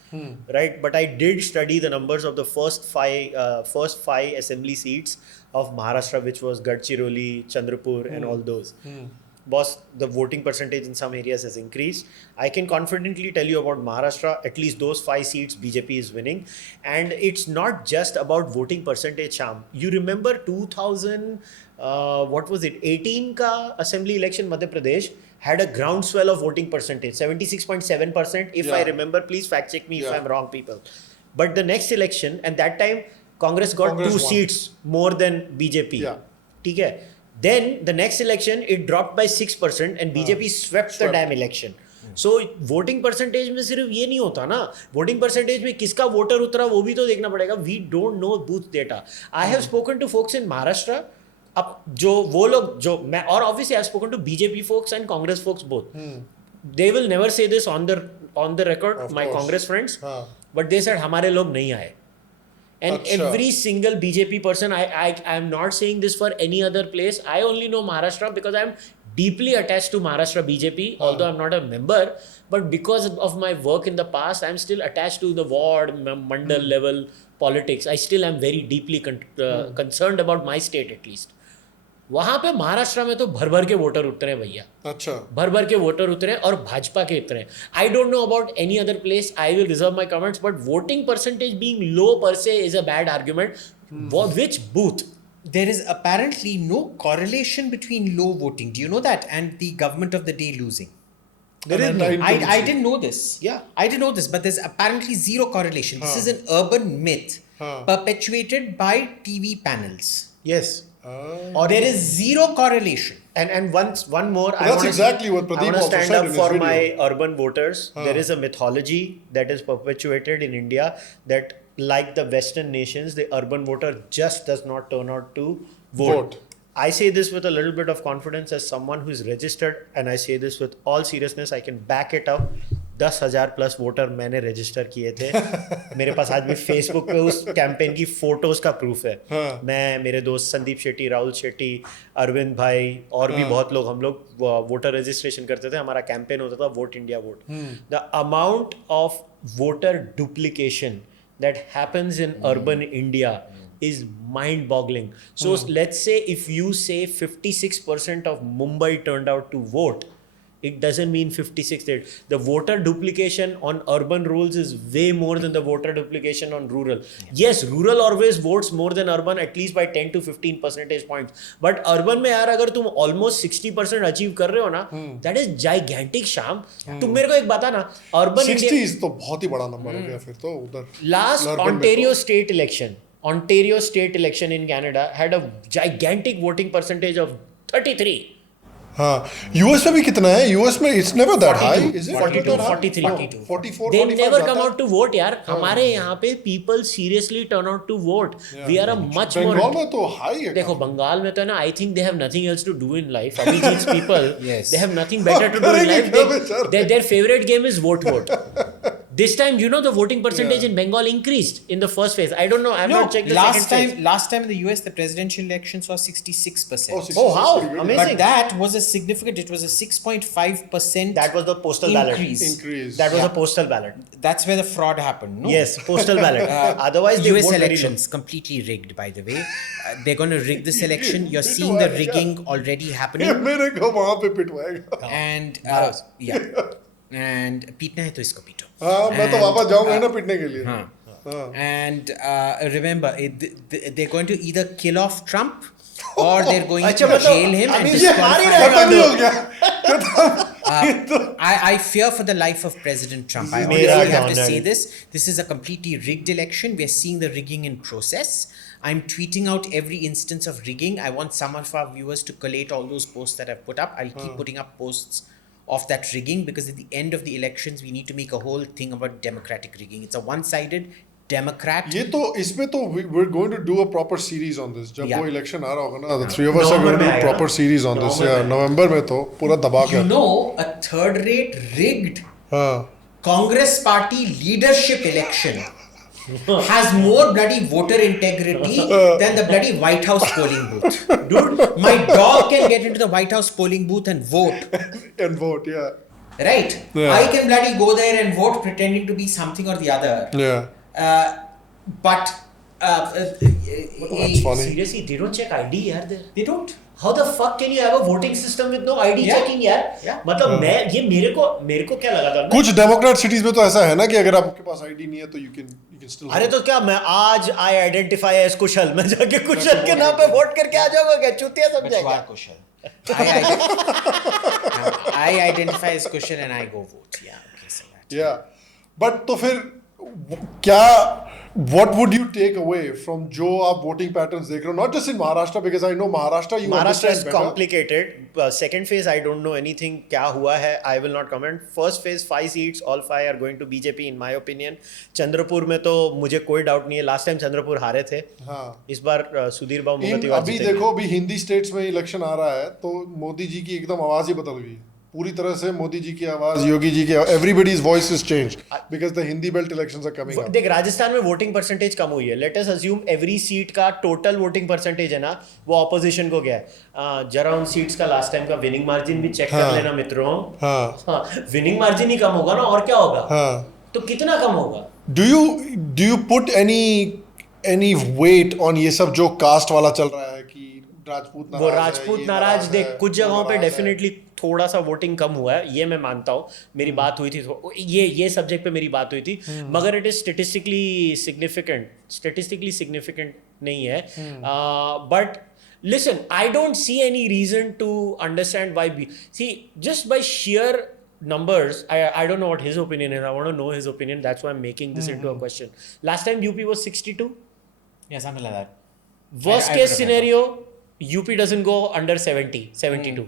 right? But I did study the numbers of the first five assembly seats of Maharashtra, which was Gadchiroli, Chandrapur, and all those. Boss, the voting percentage in some areas has increased. I can confidently tell you about Maharashtra, at least those 5 seats BJP is winning. And it's not just about voting percentage, Sham. You remember 18 ka assembly election Madhya Pradesh had a groundswell of voting percentage, 76.7%. If I remember, please fact check me if I'm wrong, people. But the next election, and that time Congress got 2 seats more than BJP. ठीक है? Then the next election it dropped by 6% and BJP swept the damn election. So voting percentage में सिर्फ ये नहीं होता ना, voting percentage में किसका वोटर उतरा वो भी तो देखना पड़ेगा. We don't know booth data. I have spoken to folks in Maharashtra. अब जो वो लोग जो मैं और obviously I have spoken to BJP folks and Congress folks both. They will never say this on the record, my Congress friends. But they said हमारे लोग नहीं आए. And every single BJP person, I am not saying this for any other place. I only know Maharashtra because I am deeply attached to Maharashtra BJP, although I'm not a member. But because of my work in the past, I'm still attached to the ward, mandal level politics. I still am very deeply concerned about my state at least. वहां पे महाराष्ट्र में तो भर भर के voter उतरे भैया, अच्छा भर भर के वोटर उतरे और भाजपा के उतरे. I don't know about any other place, I will reserve my comments, but voting percentage being low per se is a bad argument. Which booth? There is apparently no correlation between low voting. Do you know that? And the government of the day losing. There is no. I didn't know this. Yeah. I didn't know this, but there's apparently zero correlation. This is an urban myth perpetuated by TV panels. Yes. Or there is zero correlation. And one more. That's exactly what Pradeep I want to also stand said up in his for video. my urban voters. There is a mythology that is perpetuated in India that, like the Western nations, the urban voter just does not turn out to vote. I say this with a little bit of confidence as someone who is registered, and I say this with all seriousness. I can back it up. 10,000 plus voter मैंने register किए थे. मेरे पास आज भी Facebook पे उस campaign की photos का प्रूफ है. मैं, मेरे दोस्त संदीप शेट्टी, राहुल शेट्टी, अरविंद भाई और भी बहुत लोग, हम लोग वोटर रजिस्ट्रेशन करते थे. हमारा कैंपेन होता था vote India vote. The amount of voter duplication that happens in urban India is mind-boggling. So let's say if you say 56% of Mumbai turned out to vote, it doesn't mean 56 did. The voter duplication on urban rules is way more than the voter duplication on rural. Yes, rural always votes more than urban, at least by 10 to 15 percentage points. But urban में यार अगर तुम almost 60% achieve कर रहे हो ना, that is gigantic. शाम, तुम मेरे को एक बता ना, urban 60 तो बहुत ही बड़ा नंबर हो गया फिर तो उधर. Last Ontario state election in Canada had a gigantic voting percentage of 33. हाँ, यूएस में भी कितना है? यूएस में it's never that high, is it? 42, 43. 44, They 45 never come जाता out to vote यार. हमारे यहाँ पे people seriously turn out to vote. We are a much more. Bengal में तो high है. देखो बंगाल में तो है ना, I think they have nothing else to do in life. Abhijit's people, Yes. they have nothing better to do in life. Their favorite game is vote. This time, you know, the voting percentage in Bengal increased in the first phase. I don't know. I have not checked the second phase. Last time in the US, the presidential elections was 66%. Oh, how But amazing! that was a significant. It was a 6.5%. That was the postal increase. Increase. That was a postal ballot. That's where the fraud happened. No? Yes, postal ballot. Otherwise, they US vote very low. elections completely rigged. By the way, they're going to rig this election. You're seeing the rigging already happening. मेरे को वहाँ पे पिटवाएगा. And and पीटना है तो इसको पीटो. हाँ, मैं तो वापस जाऊँगा ना पिटने के लिए. हाँ. And remember, they're going to either kill off Trump or they're going to jail him and disqualify him. I fear for the life of President Trump. I honestly have to say this. This is a completely rigged election. We are seeing the rigging in process. I'm tweeting out every instance of rigging. I want some of our viewers to collate all those posts that I've put up. I'll keep putting up posts of that rigging because at the end of the elections, we need to make a whole thing about democratic rigging. It's a one-sided Democrat. ये तो इसमें तो we're going to do a proper series on this. जब वो election आ रहा होगा ना, the three of us are going to do a proper series on this. Yeah, November में तो पूरा दबा के. You know, a third-rate rigged Congress party leadership election has more bloody voter integrity than the bloody White House polling booth. Dude, my dog can get into the White House polling booth and vote. Yeah. Right? Yeah. I can bloody go there and vote pretending to be something or the other. Yeah. But That's funny. Seriously, they don't check ID यार there. They don't. How the fuck can you have a voting system with no ID checking यार? मतलब मैं ये मेरे को क्या लगा था? कुछ डेमोक्रेट सिटीज में तो ऐसा है ना कि अगर आपके पास आईडी नहीं है तो यू कैन स्टिल. अरे तो क्या मैं आज I identify as कुशल, मैं जाके कुशल के नाम पे वोट करके आ जाऊंगा क्या? चूतिया समझेगा. I identify as Kushal and I go vote. Yeah, okay, so that. Yeah. But तो फिर क्या what would you take away from जो आप voting patterns देख रहे हो? Not just in Maharashtra, because I know Maharashtra you Maharashtra is understand better. complicated. Second phase, I don't know anything क्या हुआ है. I will not comment. First phase, 5 seats, all 5 are going to BJP in my opinion. Chandrapur में तो मुझे कोई doubt नहीं है. Last time Chandrapur हारे थे. हाँ. इस बार सुधीर बाबू मुगतिवार अभी देखो अभी हिंदी स्टेट्स में इलेक्शन आ रहा है तो मोदी जी की एकदम आवाज ही बदल गई. पूरी तरह से मोदी जी की आवाज, योगी जी की, everybody's voice is changed because the Hindi belt elections are coming up. देख राजस्थान में वोटिंग परसेंटेज कम हुई है. Let us assume every seat का टोटल वोटिंग परसेंटेज है ना वो ऑपोजिशन को गया है. जरा उन सीट्स का लास्ट टाइम का विनिंग मार्जिन भी चेक कर लेना मित्रों. हाँ, विनिंग मार्जिन ही कम होगा ना और क्या होगा. तो कितना कम होगा. Do you put any weight on ये सब जो कास्ट वाला चल रहा है कि राजपूत वो राजपूत नाराज देख कुछ जगहों पे डेफिनेटली थोड़ा सा वोटिंग कम हुआ है, ये मैं मानता हूँ. मेरी बात हुई थी ये सब्जेक्ट पे मेरी बात हुई थी, मगर इट इज स्टेटिस्टिकली सिग्निफिकेंट नहीं है. But listen, I don't see any reason to understand why just by sheer numbers, I don't know what his opinion is. I want to know his opinion. That's why I'm making this into a question. Last time UP was 62. Yeah, something like that. Worst case scenario, UP doesn't go under 72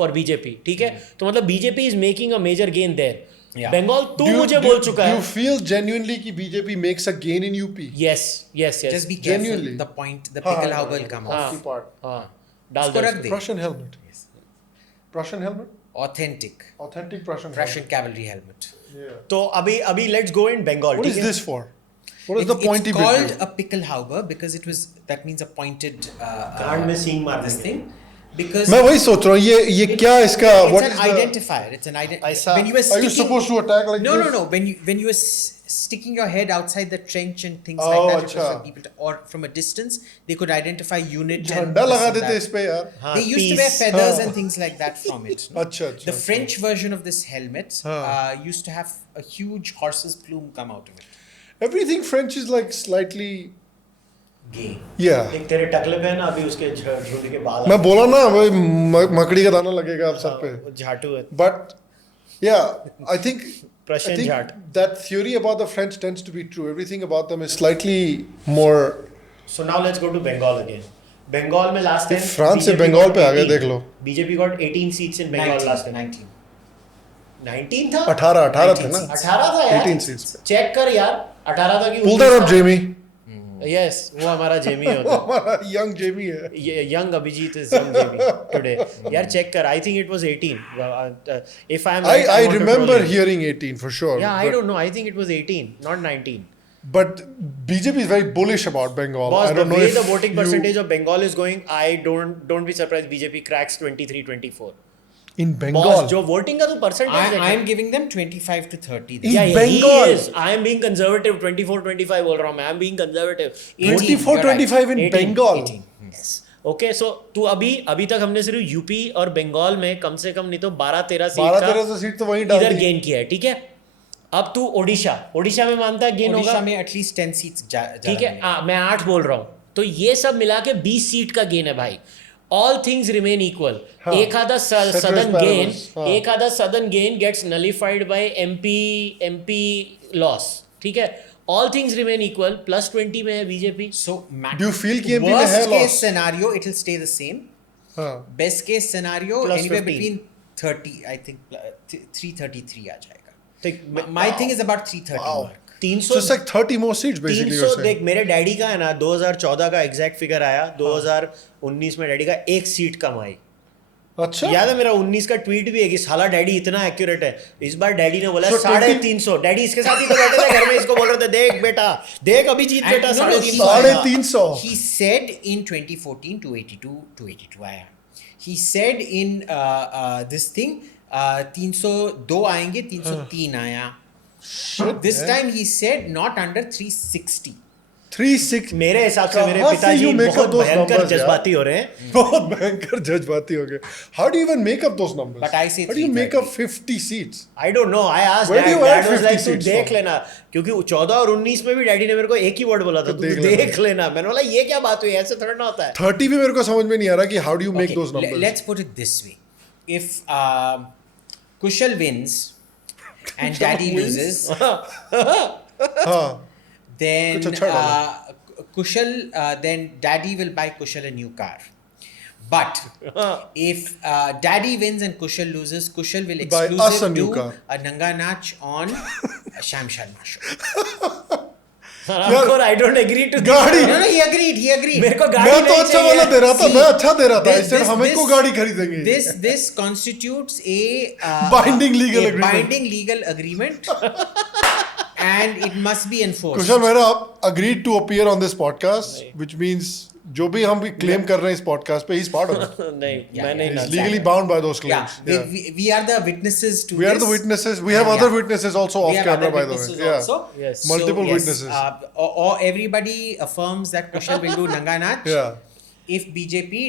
for BJP. ठीक है, तो मतलब BJP is making a major gain there. Yeah. Bengal तू मुझे बोल चुका है. Do you feel genuinely कि BJP makes a gain in UP? Yes. Just be careful. Genuinely. The point, the pickle how will come off. Key part. हाँ, डाल उसको दो. रख दे. Prussian helmet. Prussian helmet? Authentic Authentic Prussian Russian cavalry helmet. helmet. Yeah. तो अभी let's go in Bengal. What ठीक is है? this for? What is the pointy It's bit? called a pickelhaube because that means a pointed कान में सींग मार this देंगे. thing. Because मैं वही सोच रहा हूँ ये क्या इसका it's what an is the identifier. It's an ऐसा- when you were are you sticking, supposed to attack like no, this? no. When you were sticking your head outside the trench and things Oh, like that, it was अच्छा. for people or from a distance, they could identify unit. and झंडा this लगा and देते that. इस पे यार. हाँ, They used to wear peace. feathers हाँ. and things like that from it. no? अच्छा. The French version of this helmet हाँ. used to have a huge horse's plume come out of it. Everything French is like slightly Gay. yeah. एक तेरे टकले पे है ना अभी उसके झुंड के बाल. मैं बोला ना वही मकड़ी का दाना लगेगा आप सर पे. झाटू है. But yeah, I think Prussian jhat. that theory about the French tends to be true. Everything about them is slightly more. So now let's go to Bengal again. Bengal में last time France से BJP Bengal got पे आ गए 18. देख लो. BJP got 18 seats in Bengal 19, last time. 19. 19 था. 18 थे ना. 18 था यार. 18 seats. चेक कर यार. 18 था कि Pull that up, Jamie. Yes, वो हमारा जेमी होता है. हमारा young Jamie है. Young Abhijit is young Jamie today. यार check कर. I think it was 18. If I am I right, want to remember troll you. hearing 18 for sure. Yeah, I but- don't know. I think it was 18, not 19. But BJP is very bullish about Bengal. Boss, I the don't know way if the voting you- percentage of Bengal is going, I don't be surprised BJP cracks 23-24. in Bengal. Boss, जो voting का तो percentage I am giving them 25 to 30. In yeah, Bengal. he is. I am being conservative. 24-25 बोल रहा हूँ मैं. I am being conservative. 24-25 in 18. Bengal. 18. Yes. Okay, so तू अभी तक हमने सिर्फ यूपी और बंगाल में कम से कम नहीं तो 12-13 सीट 12-13 सीट तो वहीं डाल इधर दी. गेन किया है. ठीक है. अब तू ओडिशा में मानता है गेन ओडिशा होगा. में at least 10 seats ठीक है. मैं 8 बोल रहा हूँ. तो ये सब मिला के 20 सीट का गेन है भाई. All things remain equal. हाँ. एक आधा Ceteris सदन गेन, paribus, हाँ. एक आधा सदन gain gets nullified by MP loss. ठीक है. All things remain equal. +20 में है BJP. So Do you feel कि MP में worst है case loss? scenario it will stay the same. हाँ. Best case scenario Plus anywhere 15. between 30 I think 333 आ जाएगा. ठीक. My thing is about 330 Wow. mark. 300 So it's like 30 more seats basically. 300 you're saying. देख मेरे daddy का है ना 2014 का exact figure आया. 2019 में डैडी का 1 सीट कम आई. अच्छा. याद है मेरा 19 का ट्वीट भी है कि साला डैडी इतना एक्यूरेट है. इस बार डैडी ने बोला So 350. डैडी इसके साथ ही तो बैठे थे घर में. इसको बोल रहे थे देख बेटा देख अभी जीत And बेटा no, no, 350. 350. He said in 2014 282 आया. He said in this thing 302 आएंगे 303 आया. This time he said not under 360. 360. मेरे हिसाब से मेरे कहाँ से पिताजी you make up बहुत those भयंकर numbers, यार? जज्बाती हो रहे हैं. बहुत भयंकर जज्बाती हो गए. How do you even make up those numbers? But I say How do you make 330. up 50 seats? I don't know. I asked Where do dad. you add Dad was 50 like तू seats देख from? लेना. क्योंकि 14 और 19 में भी daddy ने मेरे को एक ही वर्ड बोला था. तो तू देख लेना. देख लेना. मैंने बोला ये क्या बात हुई. ऐसे थोड़ा ना होता है. 30 भी मेरे को समझ में नहीं आ रहा कि how do you make Okay, those numbers? let's put it this way. If Kushal wins and Daddy wins? loses, हाँ. then कुछ अच्छा Kushal, then Daddy will buy Kushal a new car. But if Daddy wins and Kushal loses, Kushal will Buy us a exclusive new do car. a Nanga Nach on Sham Sharma Show. Of I don't agree to this. गाड़ी. No, he agreed. मेरे को गाड़ी मैं तो नहीं अच्छा वाला चाहिए. दे रहा था. See, मैं अच्छा दे रहा था. this- इससे हमें को this- गाड़ी खरीदेंगे. This constitutes a Binding legal a agreement. binding legal agreement, and it must be enforced. कुशल मेरा agreed to appear on this podcast, which means जो भी हम भी claim कर रहे हैं इस podcast पे, he's part of it. नहीं Yeah, मैं नहीं yeah, ना. He's legally bound by those Yeah, claims. we are the witnesses to We are this. the witnesses. We have Yeah. other witnesses also We off have camera, other by the way. witnesses Yeah. also. Yes. Multiple So, yes, witnesses. or everybody affirms that Kushal will do Nanga Nach Yeah. if BJP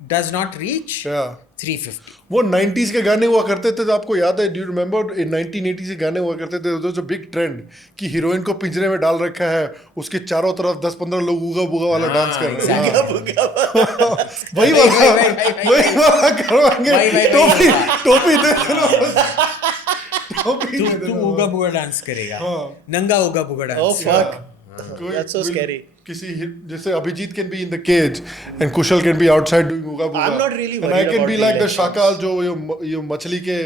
does not reach Yeah. 350. वो 90s के गाने हुआ करते थे, तो आपको याद है, do you remember in 1980s के गाने हुआ करते थे, जो बिग ट्रेंड कि हीरोइन को पिंजरे में डाल रखा है, उसके चारों तरफ 10-15 लोग उगा बुगा वाला डांस कर रहे हैं। वही वाला करवाएंगे, टोपी दे तू उगा बुगा डांस करेगा, नंगा उगा बुगा dance. Oh fuck. That's so scary. किसी जैसे Abhijit can be in the cage and Kushal can be outside doing uga buga. I'm not really And I worried can about be the like the elections. Shakaal जो ये मछली के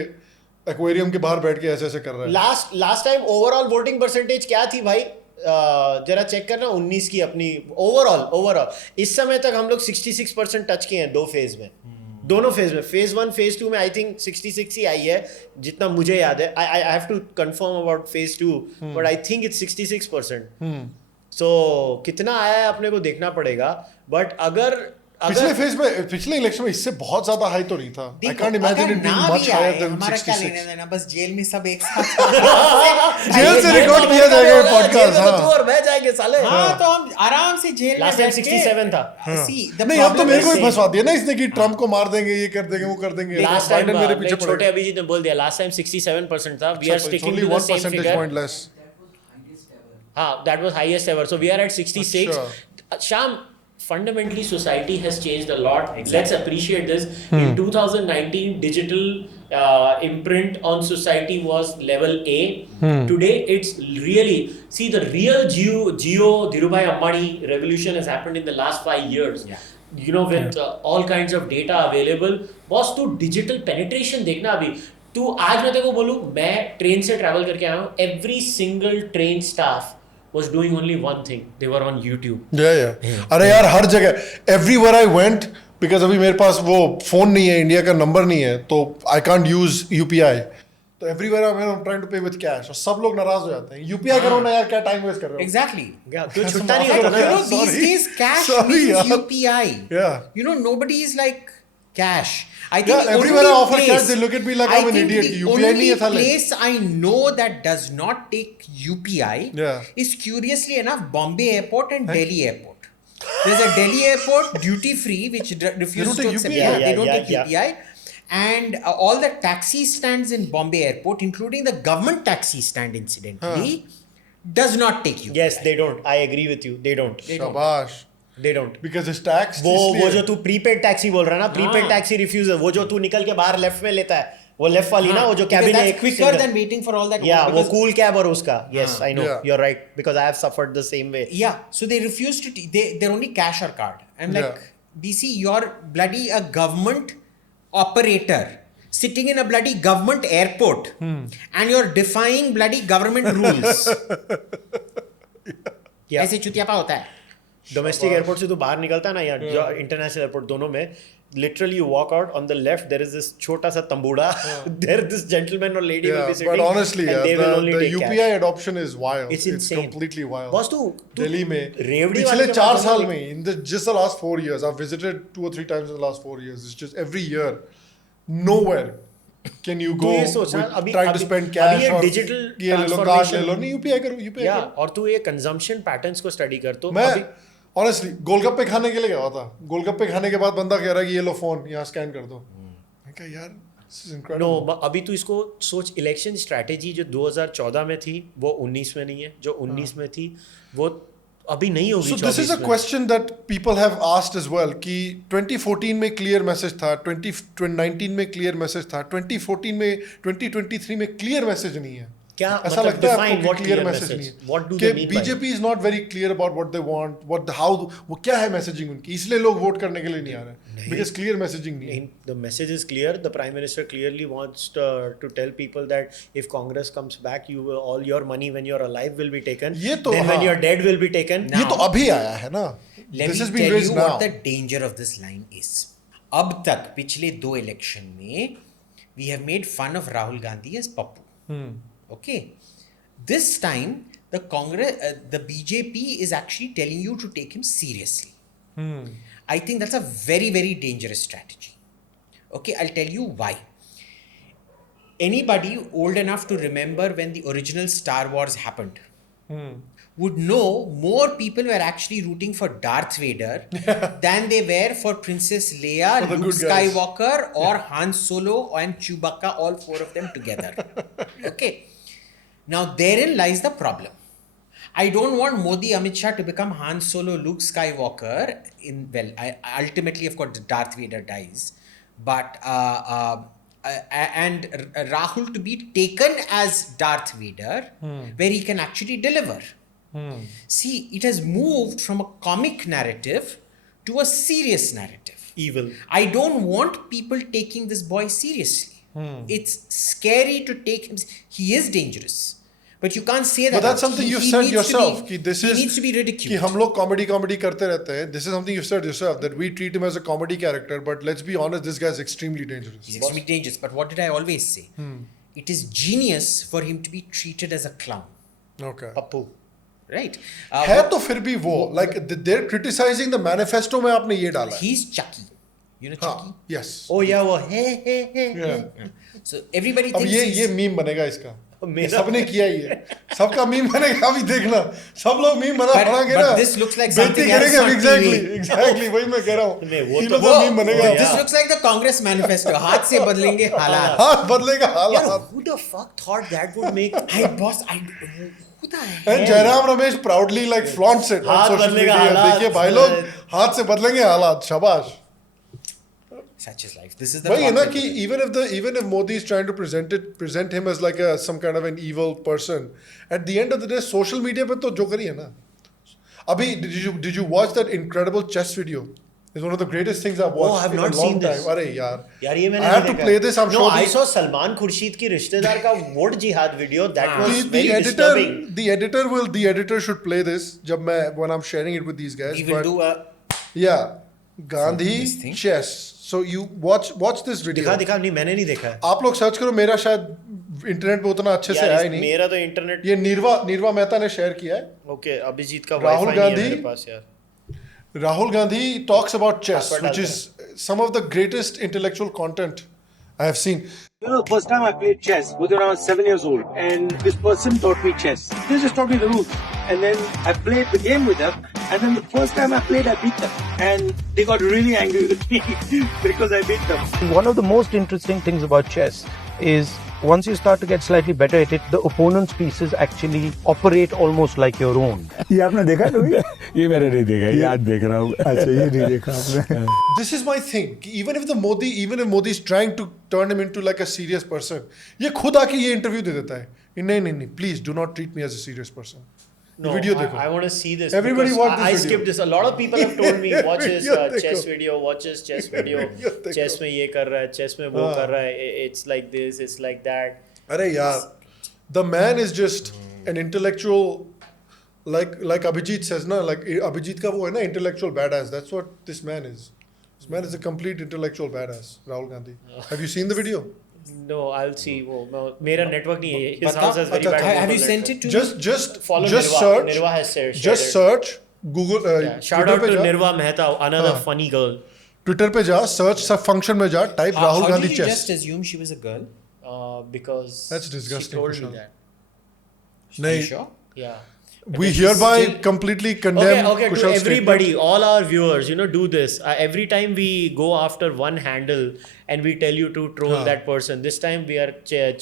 aquarium के बाहर बैठ के ऐसे कर रहा है। Last time overall voting percentage क्या थी भाई? जरा चेक करना 19 की अपनी ओवरऑल इस समय तक हम लोग 66% टच किए हैं 2 फेज में, दोनों फेज में, फेज 1 फेज 2 में आई थिंक 66 ही आई है जितना मुझे याद है। I have to confirm about phase 2 but I think it's 66%। So कितना आया है अपने को देखना पड़ेगा, बट अगर पिछले फेज में, पिछले इलेक्शन में इससे बहुत ज्यादा हाई तो नहीं था। I can't imagine it being much higher than हमारा क्या 66. लेना देना, बस जेल में सब एक साथ जेल से रिकॉर्ड किया जाएगा ये पॉडकास्ट। तू हाँ और मैं जाएंगे साले। हाँ तो हम आराम से जेल में लास्ट टाइम बैठ के- 67 था। See, the नहीं, अब तो problem मेरे को is- ही फंसवा दिया ना इसने कि ट्रम्प को मार देंगे, ये कर देंगे, वो कर देंगे। लास्ट टाइम बाइडेन मेरे पीछे छोटे पड़ेगा। अभिजीत ने बोल दिया लास्ट टाइम 67% था। We are It's sticking only to the 1 same percentage figure. point less. हाँ, that was highest ever. So we are at 66. Sham, fundamentally society has changed a lot. Let's appreciate this. In 2019, digital imprint on society was level A. Today, it's really, see, the real Jio Dhirubhai Ambani revolution has happened in the last 5 years. Yeah. You know, with all kinds of data available. Boss, तू digital penetration देखना अभी। तू आज मैं तेरे को बोलूँ, मैं ट्रेन से ट्रैवल करके आया हूँ, every single train staff was doing only one thing. They were on YouTube. Yeah. अरे यार हर जगह, everywhere I went, because अभी मेरे पास वो फोन नहीं है, इंडिया का नंबर नहीं है, तो I can't use UPI. तो everywhere I'm trying to pay with cash, और सब लोग नाराज हो जाते हैं। UPI करो ना यार, क्या टाइम वेस्ट कर रहे हो? Exactly. तू छुट्टा नहीं You करो ना। know, these days cash Sorry, means yaar. UPI. Yeah. You know, nobody is like cash. I think Yeah, the everywhere only I offer place- cash, they look at me like I I'm an think idiot. the UPI नहीं है only साले। place I know that does not take UPI Yeah. is curiously enough Bombay Airport and Delhi Airport. There's a Delhi Airport duty free which refuses take to accept. UPI? Yeah, they Yeah, don't yeah, take UPI. And all the taxi stands in Bombay Airport, including the government taxi stand, incidentally, does not take UPI. Yes, they don't. I agree with you. They don't. शाबाश। They don't. Because it's taxed. वो इसलिए। जो तू prepaid taxi बोल रहा है ना, prepaid taxi रिफ्यूजर, वो जो तू निकल के बाहर लेफ्ट में लेता है, वो लेफ्ट वाली ना, वो जो Because कैबिन that's एक quicker than waiting for all that. या वो because- कूल कैब और उसका। Yes, I know. Yeah. You're right because I have suffered the same way. Yeah, so they refuse to. They're only cash or card. I'm like, Yeah. BC, you're bloody a government operator sitting in a bloody government airport, and you're defying bloody government rules. Yeah. ऐसे चुतियापा होता है. Domestic airport से तू बाहर निकलता है ना, या इंटरनेशनल एयरपोर्ट, दोनों में literally you walk out, on the left there is this छोटा सा तंबूड़ा, there this gentleman or lady will Yeah, be sitting, but honestly, and they will only the take UPI cash. adoption is wild. It's insane. completely wild. Boss, तू दिल्ली में रेवड़ी पिछले वाले के 4 पास साल जाना, में, just the last 4 years, I've visited 2 or 3 times in the last 4 years. It's just every year, nowhere can you तू go ये सोच ना, with trying to spend अभी cash ये और digital ये ले लो, कार्ड ले transformation- लो, नहीं UPI करो, UPI या करो। और तू ये कंजम्पशन पैटर्न्स को स्टडी कर, तो मैं अभी ऑनेस्टली गोलगप्पे खाने के लिए गया था। गोलगप्पे खाने के बाद बंदा कह रहा है कि ये लो फोन, यहाँ स्कैन कर दो। मैं कहा यार this is नो incredible. अभी तू इसको सोच, इलेक्शन स्ट्रैटेजी जो 2014 में थी वो 19 में नहीं है, जो 19 में थी वो अभी नहीं होगी। So this is a question that people have asked as well कि 2014 में क्लियर मैसेज था, 2019 में क्लियर मैसेज था, 2014 में 2023 में क्लियर मैसेज नहीं है। क्या ऐसा मतलब लगता है define आपको what कि क्लियर clear मैसेज message? नहीं है What do कि they mean by BJP is not very clear about what they want, what how, वो क्या है मैसेजिंग उनकी, इसलिए लोग वोट करने के लिए नहीं आ रहे, बिकॉज़ क्लियर मैसेजिंग नहीं है। The message is clear. The Prime Minister clearly wants to tell people that if Congress comes back, you will, all your money when you're alive will be taken. ये तो then when हाँ। you're dead will be taken. ये तो अभी आया है ना, Let this me has been tell raised you now. what the danger of this line is. अब तक पिछले 2 इलेक्शन में we have made fun of Rahul Gandhi as Pappu. Okay. This time the the BJP is actually telling you to take him seriously. I think that's a very, very dangerous strategy. Okay, I'll tell you why. Anybody old enough to remember when the original Star Wars happened? would know more people were actually rooting for Darth Vader than they were for Princess Leia, For the Luke good guys. Skywalker, or Han Solo and Chewbacca, all four of them together. Okay. Now, therein lies the problem. I don't want Modi, Amit Shah to become Han Solo, Luke Skywalker. Ultimately, of course, Darth Vader dies. But and Rahul to be taken as Darth Vader, where he can actually deliver. See, it has moved from a comic narrative to a serious narrative. Evil. I don't want people taking this boy seriously. It's scary to take him. He is dangerous. But you can't say that. But that's out. something He- you've he said needs to yourself. be- कि this he is needs to be ridiculed. कि हम लोग comedy करते रहते हैं. This is something you've said yourself that we treat him as a comedy character. But let's be honest, this guy is extremely dangerous. He's extremely dangerous. But what did I always say? It is genius for him to be treated as a clown. Okay. Appu. Right? है तो फिर भी वो like they're criticizing the manifesto में आपने ये डाला है. He's Chucky. You know Chucky? हाँ. Yes. Oh yeah, वो hey. Yeah. So everybody अब thinks ये he's- मीम बनेगा इसका. मेरा- सबने किया ही है. सबका मीम बनेगा अभी देखना. सब लोग मीम बना But- बनाएंगे but ना. this looks like बेइज्जती something else करेंगे. on Exactly. TV. Exactly. वही मैं कह रहा हूँ. नहीं, वो ये तो- लोग का मीम बनेगा. वो- This looks like the Congress manifesto. हाथ से बदलेंगे हालात. हाथ बदलेगा यार, हालात. who the fuck thought that would make Who the hell? And Jairam Ramesh proudly like flaunts it on हाथ social बदलेगा media. हालात. देखिए भाई लोग हाथ से बदलेंगे हालात. शाबाश. Such is life. This is the वही है ना problem. कि even if Modi is trying to present him as like some kind of an evil person, at the end of the day social media पे तो joker ही है ना. अभी did you watch that incredible chess video? It's one of the greatest things I've watched Oh, I've in not a long seen this. time. अरे यार. यार ये मैंने I have नहीं to देखा. play this. I'm No, sure I saw Salman Khurshid की रिश्तेदार का वोट जिहाद video. That was the very editor disturbing. the editor should play this when I'm sharing it with these guys. We will but- do a Yeah, Gandhi this thing? chess. So you watch this video. दिखा नहीं मैंने नहीं देखा है. आप लोग search करो. मेरा शायद इंटरनेट पे उतना अच्छे से यार, आया ही नहीं. मेरा तो इंटरनेट. ये निर्वा मेहता ने शेयर किया है. ओके, अभिजीत का राहुल वाईफाई नहीं है गांधी- मेरे पास यार. Rahul Gandhi talks about chess, Password which is some of the greatest intellectual content I have seen. You know, the first time I played chess was when I was 7 years old, and this person taught me chess. They just taught me the rules, and then I played the game with them. And then the first time I played, I beat them, and they got really angry with me because I beat them. One of the most interesting things about chess is once you start to get slightly better at it, the opponent's pieces actually operate almost like your own. ये आपने देखा कभी? ये मैंने नहीं देखा, ये आज देख रहा हूँ. अच्छा, ये नहीं देखा आपने. This is my thing. कि even if Modi is trying to turn him into like a serious person, ये खुद आके ये interview दे देता है. नहीं, please do not treat me as a serious person. No, video देखो. I want to see this. Everybody because watch this I video. skipped this. A lot of people have told me watch his video देखो. chess video, watch his chess video. video देखो. Chess में ये कर रहा है, chess में वो हाँ. कर रहा है. It's like this, it's like that. अरे यार, the man is just an intellectual, like Abhijit says ना, like Abhijit का वो है ना intellectual badass. That's what this man is. This man is a complete intellectual badass. Rahul Gandhi. Have you seen the video? No, I'll see. वो मेरा network नहीं है. His Bata- house has very अच्छा, bad. have you local sent network. it to me? Just Follow just Nirva. search. Nirva has shared Just it. search Google. Yeah. Shout Twitter out पे to जा. Nirva Mehta, another हाँ. funny girl. Twitter पे जा. Search सब function में जा. Type Rahul How Gandhi did you chess. just assume she was a girl? Because That's disgusting, she told Kushal. me that. Are you नहीं. sure? Yeah. We But hereby still- completely condemn Okay, to Kushal's everybody, statement. all our viewers, do this. Every time we go after one handle and we tell you to troll हाँ. that person, this time we are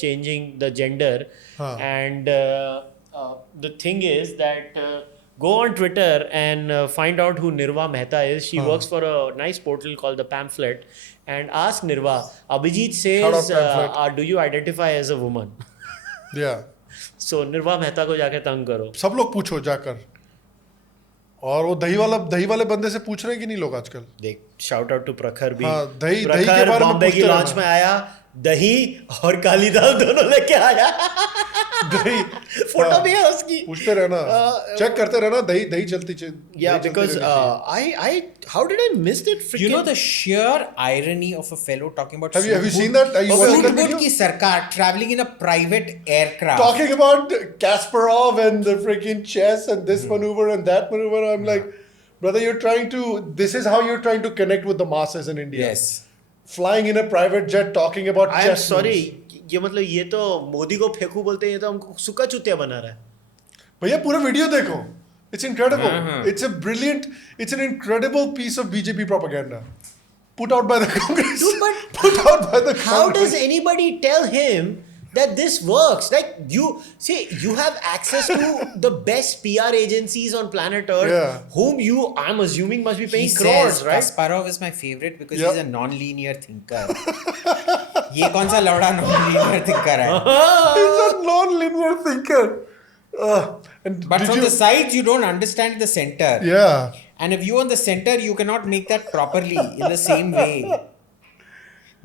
changing the gender. हाँ. And the thing is that go on Twitter and find out who Nirva Mehta is. She works for a nice portal called The Pamphlet. And ask Nirva, Abhijit Shout out says, Pamphlet. do you identify as a woman? Yeah. So Nirva Mehta को जाके तंग करो. सब लोग पूछो जाकर. और वो दही वाले बंदे से पूछ रहे हैं कि नहीं लोग आजकल. देख शाउट आउट टू प्रखर भी. हाँ, दही के प्रखर बारे में बॉम्बे की पूछते लॉन्च रहना. में आया, दही और काली दाल दोनों लेके आया. दही फोटो भी है उसकी. पूछते रहना. चेक करते रहना. दही चलती Yeah, because how did I miss it? You know the sheer irony of a fellow talking about Have you Sudbud- seen that? Are you watching that Sudbud video? की सरकार traveling in a private aircraft. Talking about Kasparov and the freaking chess and this maneuver and that maneuver. I'm like, brother, this is how you're trying to connect with the masses in India. Yes. Flying in a private jet talking about I am chess. sorry. moves. ये मतलब ये तो मोदी को फेंकू बोलते हैं, ये तो हमको सुक्का चुतिया बना रहा है. भैया पूरा वीडियो देखो. It's incredible. It's an incredible piece of BJP propaganda. Put out by the Congress. Dude, but Put out by the Congress. how does anybody tell him that this works? Like, you have access to the best PR agencies on planet Earth, Yeah. whom I'm assuming must be He paying crores, says right? Kasparov is my favorite because Yep. he's a non-linear thinker. ये कौन सा लौड़ा non-linear thinker है? He's a non-linear thinker. And But did from you- the sides, you don't understand the center. Yeah. And if you're on the center, you cannot make that properly in the same way.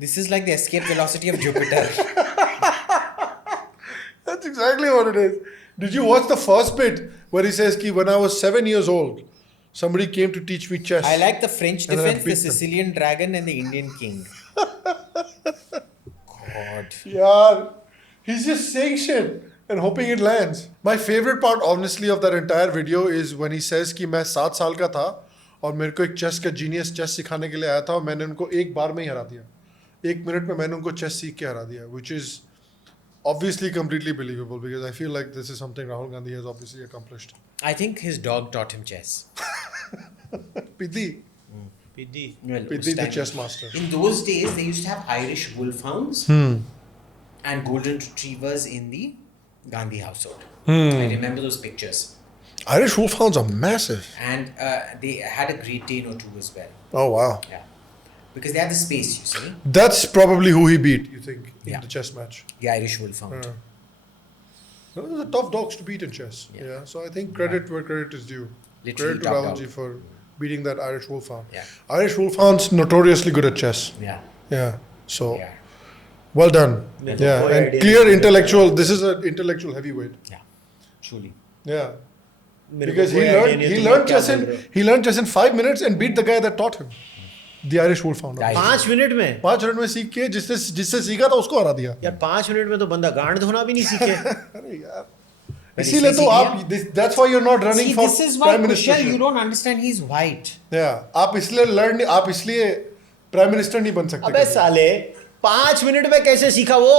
This is like the escape velocity of Jupiter. That's exactly what it is. Did you watch the first bit where he says, ki, when I was 7 years old, somebody came to teach me chess. I like the French And then I defense, the beat them. Sicilian dragon, and the Indian king. God. Yeah. He's just saying shit and hoping it lands. My favorite part, honestly, of that entire video is when he says कि मैं 7 साल का था और मेरे को एक chess का जीनियस चेस सिखाने के लिए आया था और मैंने उनको एक बार में ही हरा दिया. 1 मिनट में मैंने उनको चेस सीख के हरा दिया, which is obviously completely believable because I feel like this is something Rahul Gandhi has obviously accomplished. I think his dog taught him chess. Piddi. Well, Piddi उस the time- chess master. In those days, they used to have Irish wolfhounds and golden retrievers in the Gandhi household. I remember those pictures. Irish wolfhounds are massive. And they had a Great Dane or two as well. Oh, wow. Yeah. Because they had the space, you see. That's probably who he beat, you think, in Yeah. the chess match. The Irish wolfhound. Those are tough dogs to beat in chess. Yeah. So I think credit where credit is due. Literally Credit to top Rahulji dog. for beating that Irish wolfhound. Yeah. Irish wolfhounds notoriously good at chess. Yeah. Yeah. So Yeah. well done. Yeah. Yeah. Boy, And idea. clear intellectual. This is an intellectual heavyweight. Yeah. Truly. Yeah. मेरे को Because कोई idea नहीं है तुम लोग क्या बोल रहे हो। he learned chess in 5 minutes and beat the guy that taught him. The Irish wolfhound. Right. 5 minute में 5 मिनट में सीख के जिससे सीखा था उसको हरा दिया. यार 5 मिनट में तो बंदा गांड धोना भी नहीं सीखे. अरे यार. But इसीलिए इसलिए तो सीख आप that's why you're not running See, for this is why, prime Kushal, minister. you don't understand he's white. Yeah. आप इसलिए प्राइम मिनिस्टर नहीं बन सकते. अबे कभी. साले 5 मिनट में कैसे सीखा वो?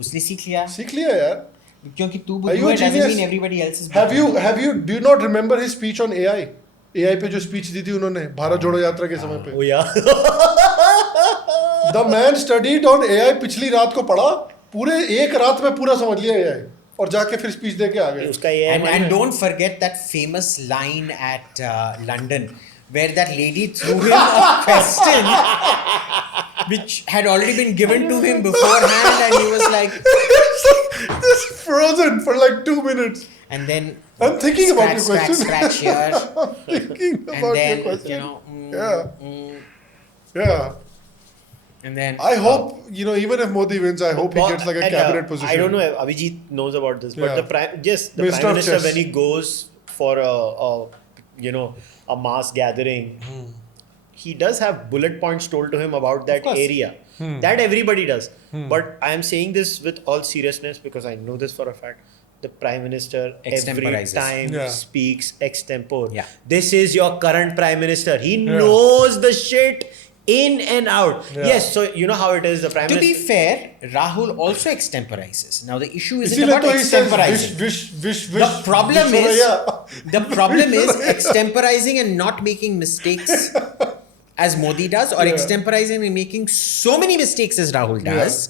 उसने सीख लिया. सीख लिया यार. क्योंकि तू Are बुद्धू you a है doesn't genius? mean everybody else is Have buddhu. you do you not remember his speech on AI? AI पे जो स्पीच दी थी उन्होंने भारत जोड़ो यात्रा के समय पे. ओ यार The man studied on AI पिछली रात को पढ़ा, पूरे एक रात में पूरा समझ लिया AI और जाके फिर स्पीच दे के आ गए. उसका ये And don't forget that famous line at London where that lady threw him a question which had already been given to him beforehand and he was like Just frozen for like 2 minutes. and then I'm thinking about your scratch, question. scratch here I'm thinking and about then your question. you know Yeah. and then I hope, even if Modi wins, I hope he gets like a And, cabinet position. I don't know if Abhijit knows about this, but Yeah. the prime Minister of minister Chess. when he goes for a mass gathering, he does have bullet points told to him about that course. area. That everybody does. But I am saying this with all seriousness because I know this for a fact. The prime minister every Extemporizes. time Yeah. speaks extempore. Yeah. This is your current prime minister. He knows the shit in and out. Yeah. Yes, so you know how it is. The prime to be minister. fair, Rahul also extemporizes. Now the issue isn't इसीलिए about तो he says extemporizing. wish. The problem is Vishwaraya. the problem is extemporizing and not making mistakes as Modi does, or extemporizing and making so many mistakes as Rahul does,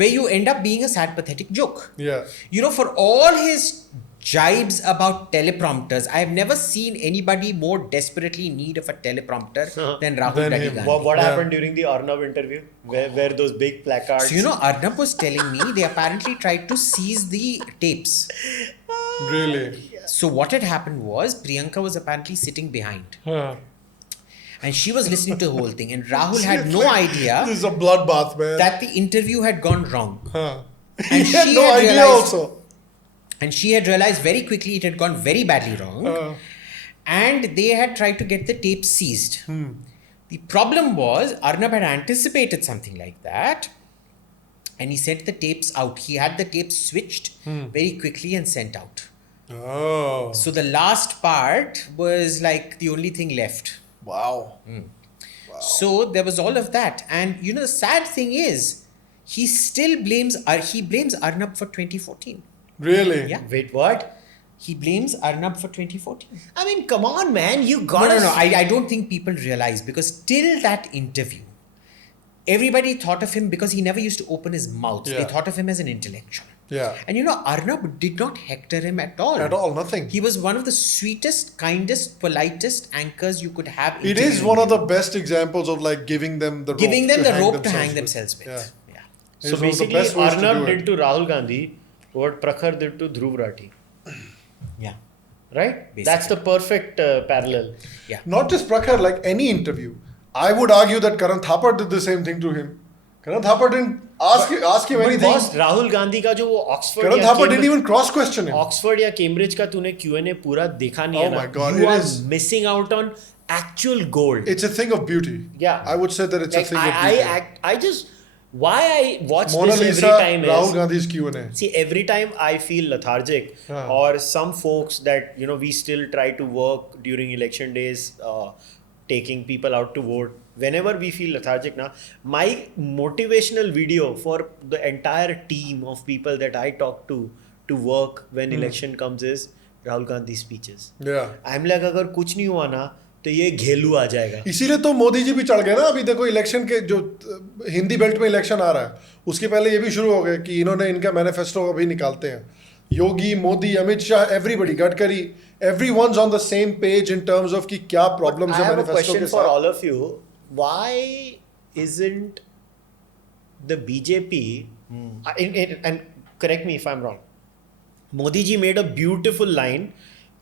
where you end up being a sad, pathetic joke. Yeah. For all his jibes about teleprompters, I have never seen anybody more desperately in need of a teleprompter than Rahul Than Gandhi. him. What happened during the Arnav interview? Where those big placards? So, Arnab was telling me they apparently tried to seize the tapes. Really? So what had happened was Priyanka was apparently sitting behind. Huh. And she was listening to the whole thing. And Rahul had no idea This is a bloodbath, man. that the interview had gone wrong. Huh. And He had she no had idea realized- also. And she had realized very quickly it had gone very badly wrong. And they had tried to get the tape seized. The problem was Arnab had anticipated something like that. And he sent the tapes out. He had the tapes switched very quickly and sent out. Oh. So the last part was like the only thing left. Wow. So there was all of that. And the sad thing is, he blames Arnab for 2014. Really? Yeah. Wait, what? He blames Arnab for 2014. I mean, come on, man, you No, got no. I don't think people realize, because till that interview, everybody thought of him, because he never used to open his mouth. They Yeah. thought of him as an intellectual. Yeah. And you know, Arnab did not hector him at all. At all, nothing. He was one of the sweetest, kindest, politest anchors you could have. It is one of the best examples of like giving them the Giving rope them to the hang rope to themselves hang with. themselves with. Yeah. Yeah. It's So one of the basically, best ways to Arnab do did it. to Rahul Gandhi what Prakhar did to Dhruv Rathi, Yeah. right? Basically. That's the perfect parallel. Yeah. Not just Prakhar, like any interview. I would argue that Karan Thapar did the same thing to him. Karan Thapar didn't ask him But anything. boss, Rahul Gandhi का जो वो Oxford Karan Thapar didn't even cross question him. Oxford या Cambridge का तूने Q&A पूरा देखा नहीं Oh है ना? my God, You it are is- missing out on actual gold. It's a thing of beauty. Yeah. I would say that it's Like, a thing of beauty. I just why I watch Mona this Lisa, every time Rahul is Gandhi's Q&A. see every time I feel lethargic Huh. or some folks that we still try to work during election days, taking people out to vote. Whenever we feel lethargic now, my motivational video for the entire team of people that I talk to work when election comes is Rahul Gandhi's speeches. Yeah. I'm like अगर कुछ नहीं हुआ ना तो ये घेलू आ जाएगा. इसीलिए तो मोदी जी भी चढ़ गए ना. अभी देखो इलेक्शन के जो हिंदी बेल्ट में इलेक्शन आ रहा है, उसके पहले ये भी शुरू हो गए कि इन्होंने इनका मैनिफेस्टो अभी निकालते हैं. Yogi, Modi, Amit Shah, everybody, Gadkari, everyone's on the same page in terms of कि क्या problems I है have a manifesto question के for साथ. all of you. Why isn't the BJP, and correct me if I'm wrong, Modi ji made a beautiful line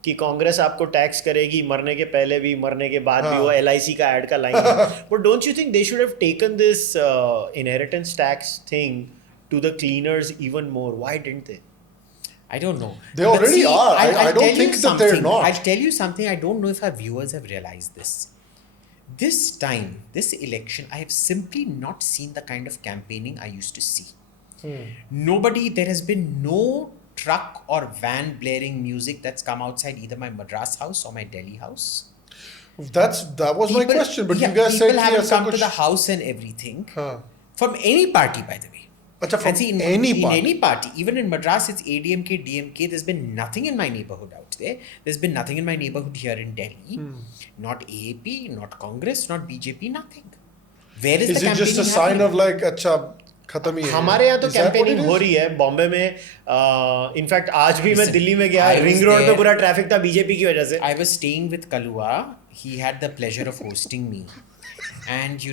कि कांग्रेस आपको tax करेगी मरने के पहले भी मरने के बाद भी. वो LIC का एड का लाइन है. But don't you think they should have taken this inheritance tax thing to the cleaners even more? Why didn't they? I don't know. They already are. I I'll don't tell you think that they're something. not. I'll tell you something. I don't know if our viewers have realized this. This time, this election, I have simply not seen the kind of campaigning I used to see. There has been no truck or van blaring music that's come outside either my Madras house or my Delhi house. That was my question. But you guys said people कि haven't ऐसा come to कुछ. the house and everything. हाँ. From any party, by the way. अच्छा, from And see, in any party, even in Madras, it's ADMK, DMK. There's been nothing in my neighborhood out there. There's been nothing in my neighborhood here in Delhi. Not AAP, not Congress, not BJP, nothing. Where is Is the it just a campaigning sign happening? of like अच्छा खत्म ही है? हमारे यहाँ तो Is that what campaigning it हो is? रही है बॉम्बे में. इनफैक्ट आज भी मैं Listen, दिल्ली में गया, I was रिंग रोड पे there. पूरा ट्रैफिक था बीजेपी की वजह से. I was staying with Kalua. He had the pleasure of hosting me. And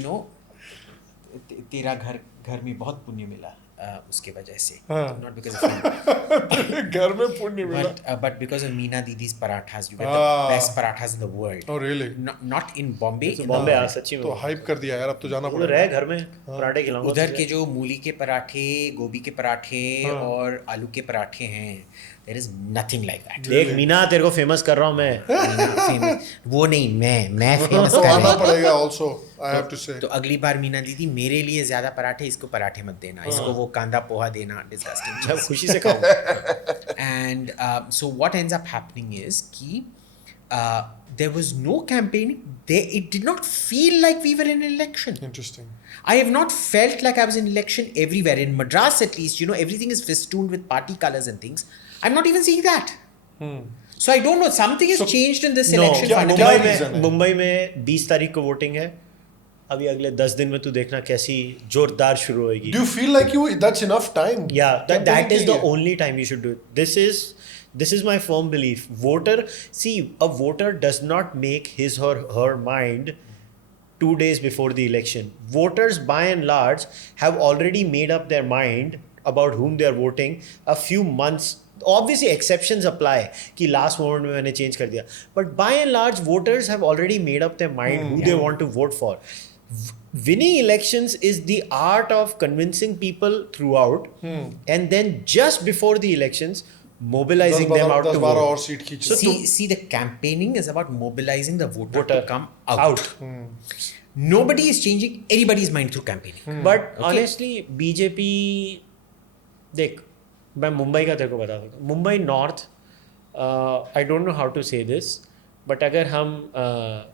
तेरा घर में बहुत पुण्य मिला उसके वजह से. Not because of you. घर में पुण्य मिला. But because of Meena Didi's parathas. You get Ah. the best parathas in the world. Oh really? Not in Bombay. in Bombay the- हाँ सच्ची में. तो हाइप कर दिया यार. अब तो जाना वो पड़ेगा. रहे घर में पराठे खिलाऊंगा. उधर के जो मूली के पराठे, गोभी के पराठे और आलू के पराठे हैं, there is nothing like that. देख मीना तेरे को फेमस कर रहा हूँ मैं. Famous. वो नहीं, मैं फेमस तो कर आना रहा हूँ. पड़ेगा also. I have to say. तो अगली बार मीना दीदी मेरे लिए ज्यादा पराठे, इसको पराठे मत देना, इसको वो कांदा पोहा देना. Disgusting. मैं खुशी से खाऊंगा. And so what ends up happening is कि there was no campaigning. It did not feel like we were in an election. Interesting. I have not felt like I was in election everywhere. In Madras at least, everything is festooned with party colors and things. I'm not even seeing that. So I don't know. Something has changed in this election. क्या fundamentally. reason है? मुंबई में 20 तारीख को voting है. अभी अगले 10 दिन में तू देखना कैसी जोरदार शुरू होएगी. Do you feel like that's enough time? Yeah, that Campaigning is के the लिए? only time you should do it. This is my firm belief. A voter does not make his or her mind 2 days before the election. Voters by and large have already made up their mind about whom they are voting a few months. Obviously exceptions apply कि last moment में मैंने change कर दिया. But by and large voters have already made up their mind who they want to vote for. Winning elections is the art of convincing people throughout and then just before the elections mobilizing them out to 10-12 vote. और seat खींचो. See, the campaigning is about mobilizing the voter Voter. to come out. Nobody is changing anybody's mind through campaigning. But honestly BJP देख मैं मुंबई का तेरे को बता सकता हूँ. Mumbai north I don't know how to say this but अगर हम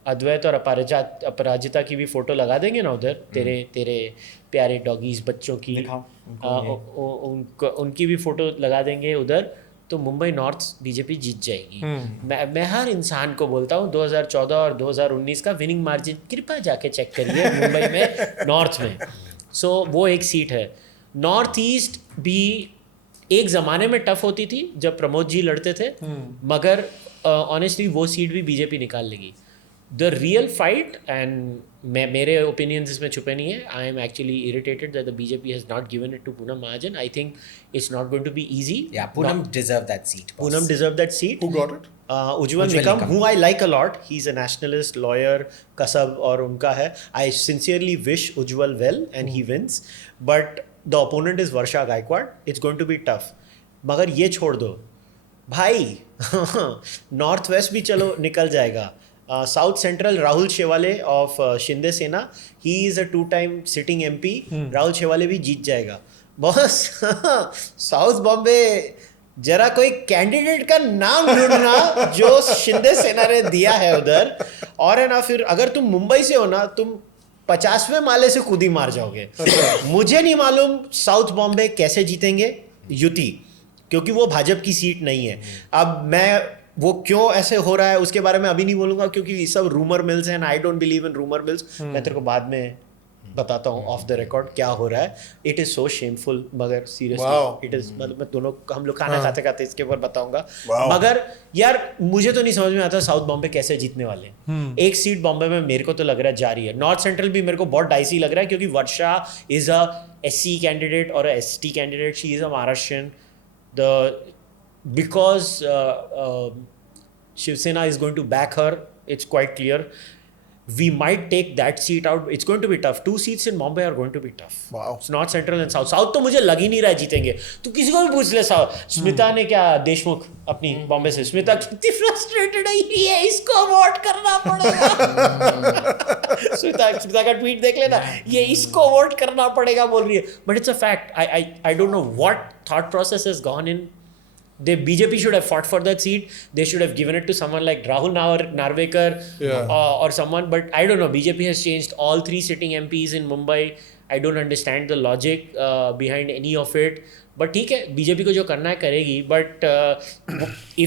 अद्वैत और अपराजिता की भी फोटो लगा देंगे ना उधर तेरे प्यारे डॉगीज बच्चों की दिखाओ उनकी भी फोटो लगा देंगे उधर तो मुंबई नॉर्थ बीजेपी जीत जाएगी। मैं हर इंसान को बोलता हूँ 2014 और 2019 का विनिंग मार्जिन कृपया जाके चेक करिए मुंबई में नॉर्थ में। सो वो एक सीट है। नॉर्थ ईस्ट भी एक ज़माने में टफ होती थी जब प्रमोद जी लड़ते थे, मगर ऑनेस्टली वो सीट भी बीजेपी निकाल लेगी। द रियल फाइट, एंड मेरे ओपिनियंस इसमें छुपे नहीं है, I am actually irritated that the BJP has not given it to Poonam Mahajan. I think it's not going to be easy. Poonam deserve that seat. boss. Poonam deserved that seat. Who got it? Ujjwal Nikam, who I like a lot. He's a nationalist lawyer, kasab और उनका है. I sincerely wish Ujjwal well and he wins. But the opponent is Varsha Gaikwad. It's going to be tough. मगर ये छोड़ दो भाई, north west भी चलो निकल जाएगा। South Central Rahul Shewale of Shinde Sena, he is a 2-time sitting MP. Rahul Shewale भी जीत जाएगा बॉस। साउथ बॉम्बे जरा कोई कैंडिडेट का नाम ढूंढना जो शिंदे सेना ने दिया है उधर, और है ना फिर अगर तुम मुंबई से हो ना, तुम 50वें माले से कूदी मार जाओगे। मुझे नहीं मालूम साउथ बॉम्बे कैसे जीतेंगे युति, क्योंकि वो भाजपा की सीट नहीं है। अब मैं वो क्यों ऐसे हो रहा है उसके बारे में अभी नहीं बोलूंगा, क्योंकि ये सब रूमर मिल्स हैं, I don't believe in rumour mills. मैं तेरे को बाद में बताता हूँ ऑफ द रिकॉर्ड क्या हो रहा है। इट इज सो शेमफुल, मगर सीरियसली इट इज, मतलब मैं दोनों हम लोग खाना खाते खाते इसके ऊपर बताऊंगा। मगर यार मुझे तो नहीं समझ में आता साउथ बॉम्बे कैसे जीतने वाले। एक सीट बॉम्बे में मेरे को तो लग रहा है जा रही है। नॉर्थ सेंट्रल भी मेरे को बहुत डाइसी लग रहा है, क्योंकि वर्षा इज अ SC कैंडिडेट और ST candidate, she is a Maharashtrian. Because Shiv Sena is going to back her, it's quite clear. We might take that seat out. It's going to be tough. 2 seats in Mumbai are going to be tough. Wow. It's North Central and South. South तो मुझे लग ही नहीं रहा है जीतेंगे। तो किसी को भी पूछ ले साउथ। स्मिता ने क्या, देशमुख अपनी बॉम्बे से, स्मिता कितनी फ्रस्ट्रेटेड है, ये इसको वोट करना पड़ेगा। स्मिता का ट्वीट देख लेना, ये इसको वोट करना पड़ेगा बोल रही है। But it's a fact. I don't know what thought process has gone in. BJP should have fought for that seat. They should have given it to someone like Rahul Narvekar or someone. But I don't know. BJP has changed all 3 sitting MPs in Mumbai. I don't understand the logic behind any of it. But ठीक है, BJP को जो करना है करेगी. But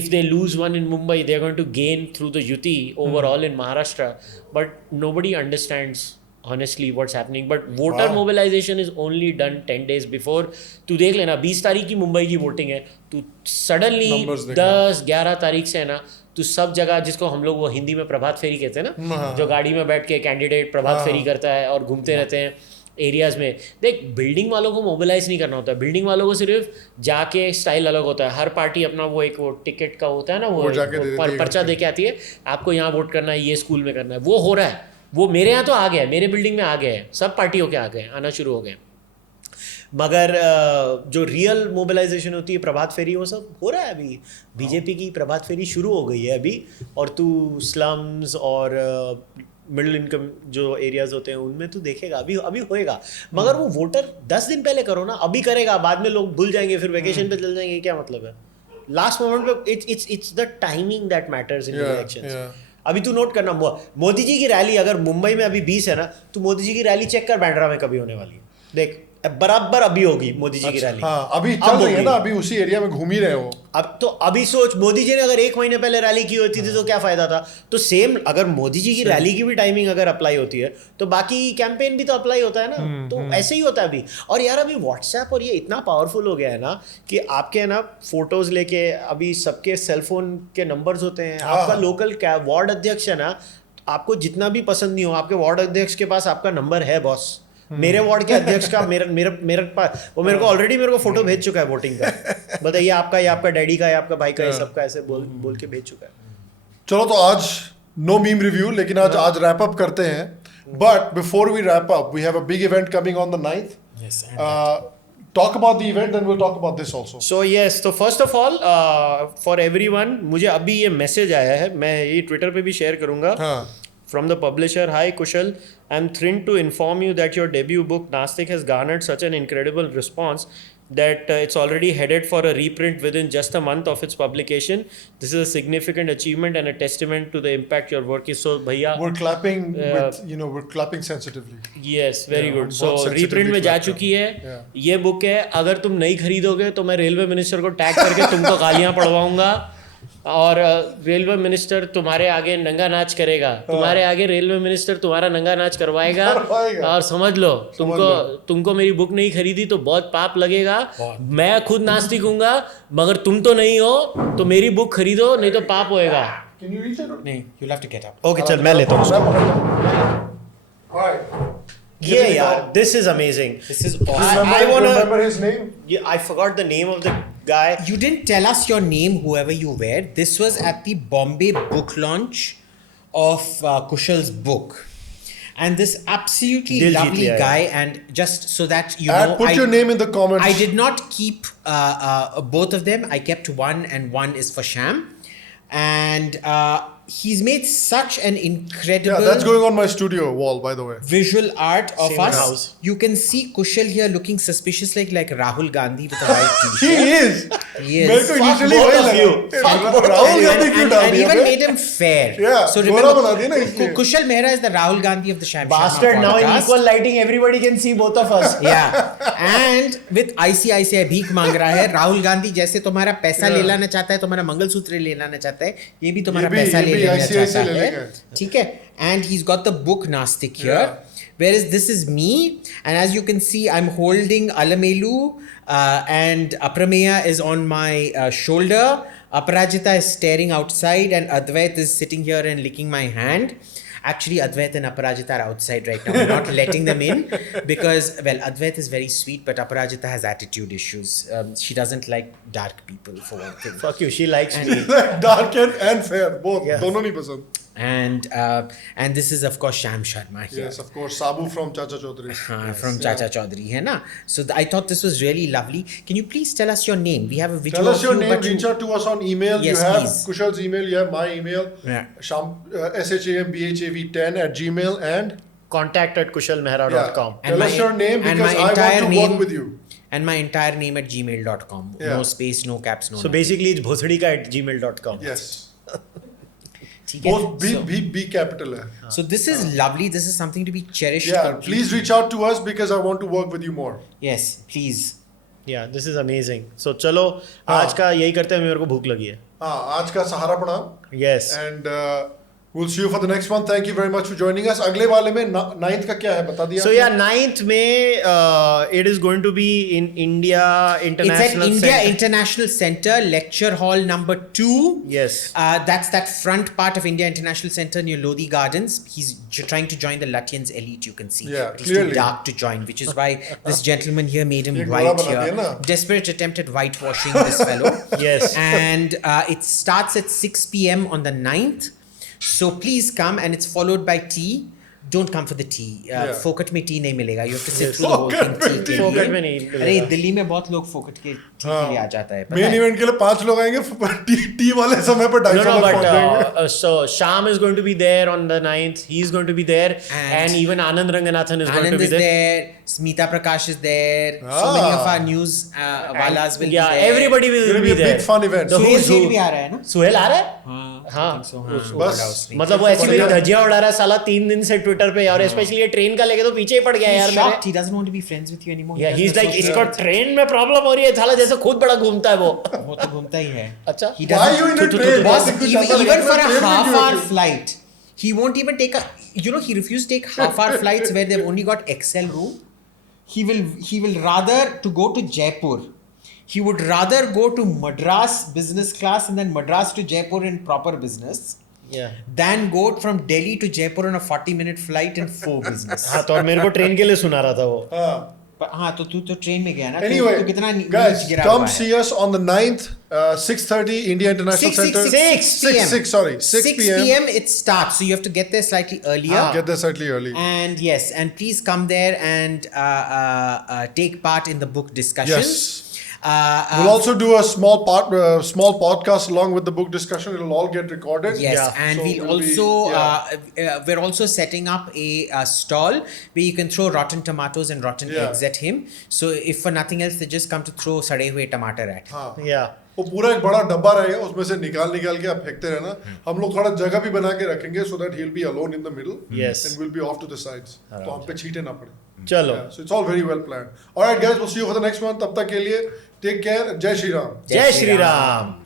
if they lose one in Mumbai, they're going to gain through the Yuti overall in Maharashtra. But nobody understands honestly what's happening. But voter mobilization is only done 10 days before. तू देख लेना 20 तारीख की मुंबई की voting है, तू suddenly 10-11 तारीख से है ना, तो सब जगह, जिसको हम लोग वो हिंदी में प्रभात फेरी कहते हैं ना, जो गाड़ी में बैठ के कैंडिडेट प्रभात फेरी करता है और घूमते रहते हैं एरियाज में। देख, बिल्डिंग वालों को मोबिलाइज नहीं करना होता है, बिल्डिंग वालों को सिर्फ जाके स्टाइल अलग होता है। हर पार्टी अपना वो एक वो टिकट का होता है ना, वो पर्चा दे के आती है, आपको यहाँ वोट करना है, ये स्कूल में करना है। वो हो रहा है, वो मेरे यहाँ तो आ गया है, मेरे बिल्डिंग में आ गया है, सब पार्टियों के आ गए, आना शुरू हो गए। मगर जो रियल मोबिलाइजेशन होती है, प्रभात फेरी, वो सब हो रहा है अभी। बीजेपी की प्रभात फेरी शुरू हो गई है अभी, और तू स्लम्स और मिडिल इनकम जो एरियाज होते हैं उनमें तू देखेगा अभी होएगा। मगर वो वोटर 10 दिन पहले करो ना, अभी करेगा, बाद में लोग भूल जाएंगे, फिर वेकेशन पे चल जाएंगे, क्या मतलब है? लास्ट मोमेंट पे it's the timing that matters in elections. अभी तू नोट करना, मोदी जी की रैली अगर मुंबई में अभी 20 है ना, तो मोदी जी की रैली चेक कर बांद्रा में कभी होने वाली है, देख बराबर अभी होगी मोदी जी की रैली। हाँ, अभी चल रही है ना, अभी उसी एरिया में घूम ही रहे हो। अब तो अभी सोच, मोदी जी ने अगर 1 महीने पहले रैली की होती थी तो क्या फायदा था? तो सेम अगर मोदी जी की रैली की भी टाइमिंग अगर अप्लाई होती है तो बाकी कैंपेन भी तो अप्लाई होता है ना। तो ऐसे ही होता है अभी। और यार अभी व्हाट्सएप और ये इतना पावरफुल हो गया है ना कि आपके ना फोटोज लेके अभी सबके सेलफोन के नंबर्स होते हैं। आपका लोकल वार्ड अध्यक्ष है ना, आपको जितना भी पसंद नहीं हो, आपके वार्ड अध्यक्ष के पास आपका नंबर है बॉस। मेरे वार्ड के अध्यक्ष का मेरे पास, वो मेरे को ऑलरेडी मेरे को फोटो भेज चुका है वोटिंग का। बताइए आपका, ये आपका डैडी का, ये आपका भाई का, ये सबका ऐसे बोल के भेज चुका है। चलो तो आज नो मीम रिव्यू, लेकिन आज रैप अप करते हैं। But before we wrap up, we have a big event coming on the 9th. Yes. Talk about the event, then we'll talk about this also. So yes, तो first of all, for everyone, मुझे अभी ये message आया है, मैं ये Twitter पे भी शेयर करूंगा। From the publisher, hi Kushal, I'm thrilled to inform you that your debut book Nastik has garnered such an incredible response that it's already headed for a reprint within just a month of its publication. This is a significant achievement and a testament to the impact your work is. So, bhaiya, We're clapping with, we're clapping sensitively. yes, very good. So, बहुत sensitively reprint में जा clap चुकी है. Yeah. ये book है. अगर तुम नहीं खरीदोगे तो मैं रेलवे मिनिस्टर को टैग करके तुमको गालियां पड़वाऊंगा. और रेलवे मिनिस्टर तुम्हारे आगे नंगा नाच करेगा. तुम्हारे आगे रेलवे मिनिस्टर तुम्हारा नंगा नाच करवाएगा. और समझ लो तुमको मेरी बुक नहीं खरीदी तो बहुत पाप लगेगा. मैं खुद नास्तिक हूँगा मगर तुम तो नहीं हो तो मेरी बुक खरीदो नहीं तो पाप होएगा. Can you reach it? नहीं, you'll have to get up. Okay, चल मैं लेता हूँ उसको. Alright. ये यार, this is amazing. This is I awesome. remember his name? Yeah, I forgot the name of the guy. You didn't tell us your name, whoever you were. This was at the Bombay book launch of Kushal's book. And this absolutely Dil jeet lovely liya, guy, and just so that you And know, put your name in the comments. I did not keep both of them. I kept one, and one is for Sham. And he's made such an incredible Yeah, that's going on my studio wall, by the way. visual art of Same us. house. You can see Kushal here looking suspiciously like Rahul Gandhi with a white He t-shirt. is. He is. मेरे को initially both वही of लगा. you. Rahul Gandhi क्यों डाल and दिया even बे? made him fair. Yeah, So गोरा बना दिया ना remember, इसलिए. Kushal Mehra is the Rahul Gandhi of the Sham Sharma Bastard, now in podcast. equal lighting, everybody can see both of us. Yeah, and with ICICI भीख मांग रहा है. राहुल गांधी जैसे तुम्हारा पैसा ले लाना चाहता है, तुम्हारा मंगलसूत्र ले लाना चाहता है, ये भी तुम्हारा पैसा ले लेना चाहता है. ठीक है? And he's got the book Nastik here. Whereas this is me, and as you can see, I'm holding Alamelu, and Aprameya is on my shoulder. Aparajita is staring outside, and Advait is sitting here and licking my hand. Actually, Advait and Aparajita are outside right now. We're not letting them in because, well, Advait is very sweet, but Aparajita has attitude issues. She doesn't like dark people, for one thing. Fuck you, she likes me. Dark and fair, both. Yeah. दोनों नहीं पसंद. And this is of course Sham Sharma here. Yes, of course. Sabu from Chacha Chaudhary. From Chacha Chaudhary, hai na? So I thought this was really lovely. Can you please tell us your name? We have a video Tell us of your you, name. but Reach out to us on email. Yes, you have please. Kushal's email. You have my email. Yeah. SHAMBHAV10 and contact@kushalmehra.com. tell us your name because I want to work with you. And my entire name at gmail.com. Yeah. No space, no caps, no So nothing. basically, it's bhosadika@gmail.com. Yes. ठीक है? Both B capital है. So this is lovely. This is something to be cherished. Yeah. completely. Please reach out to us because I want to work with you more. Yes, please. Yeah, this is amazing. So चलो आज का यही करते हैं, मेरे को भूख लगी है. हाँ, आज का सहारा प्रणाम. Yes. And we'll see you for the next one. Thank you very much for joining us. अगले वाले में 9th का क्या है बता दिया. So yeah, 9th में it is going to be in India International It's at India Center. International Center, lecture hall number 2. Yes. That's that front part of India International Center near Lodi Gardens. He's trying to join the Lutyens elite, you can see. Yeah, But he's too clearly. dark to join, which is why this gentleman here made him ये white गोरा बना दिया here. ना. Desperate attempt at whitewashing this fellow. Yes. And it starts at 6 p.m. on the 9th. So please come, and it's followed by tea. Don't come for the tea. फोकट में tea नहीं मिलेगा. You have to sit through the whole thing tea के फोकट लिए. में नहीं मिलेगा. अरे दिल्ली में बहुत लोग फोकट के tea के लिए आ जाता है. पता मेन है? इवेंट के लिए 5 लोग आएंगे. टी वाले समय पर 250 No, लोग but पहुंच जाएंगे. so Sham is going to be there on the 9th. He's going to be there, and even Anand Ranganathan is going to Anand be is there. there. Smita Prakash is there. So many of our news walas will be Yeah, there. everybody It's will going to be be a there. big fun event. The Suhail who's सेठ who. भी आ रहा है ना? सुहेल आ रहा है? हाँ. बस मतलब वो ऐसी मेरी धज्जियां उड़ा रहा है साला 3 दिन से ट्विटर पे, और स्पेशली ये ट्रेन का लेके तो पीछे ही पड़ गया He's यार shocked. मेरे. He doesn't want to be friends with you anymore. Yeah, He he's doesn't like associate इसको with ट्रेन में प्रॉब्लम हो रही है, साला जैसे खुद बड़ा घूमता है वो. you. वो तो घूमता ही है. अच्छा. He Why doesn't. you in a train? Boss, कुछ even, ऐसा even लगता for है a train में क्यों half-hour होती है? flight, he won't even take a. You know, he refused to take half-hour flights where they've only got XL room. He will rather to go to Jaipur. He would rather go to Madras business class and then Madras to Jaipur in proper business. Yeah. Than go from Delhi to Jaipur on a 40-minute flight in 4 business. हाँ, तो और मेरे को train के लिए सुना रहा था वो. हाँ तो तू तो ट्रेन में गया ना. Anyway, तो कितना guys, नीच गिरा come हुआ है. see us on the 9th, 6:30, India International Center. 6 p.m. It starts, so you have to get there slightly earlier. Get there slightly early. And yes, and please come there and take part in the book discussions. Yes. We'll also do a small podcast along with the book discussion. It'll all get recorded. Yes, Yeah. and So we'll we'll be- also we're also setting up a stall where you can throw rotten tomatoes and rotten Yeah. eggs at him. So if for nothing else, they just come to throw सड़े हुए टमाटर at him. हाँ. Yeah. वो पूरा एक बड़ा डब्बा रहेगा, उसमें से निकाल के आप फेंकते रहना. हम लोग थोड़ा जगह भी बना के रखेंगे so that he'll be alone in the middle. Yes. And we'll be off to the sides. तो हम पे छींटे ना पड़े. चलो. Yeah, so it's all very well planned. All right, guys, we'll see you for the next one. तब तक के लिए take care. जय श्री राम. जय श्री राम.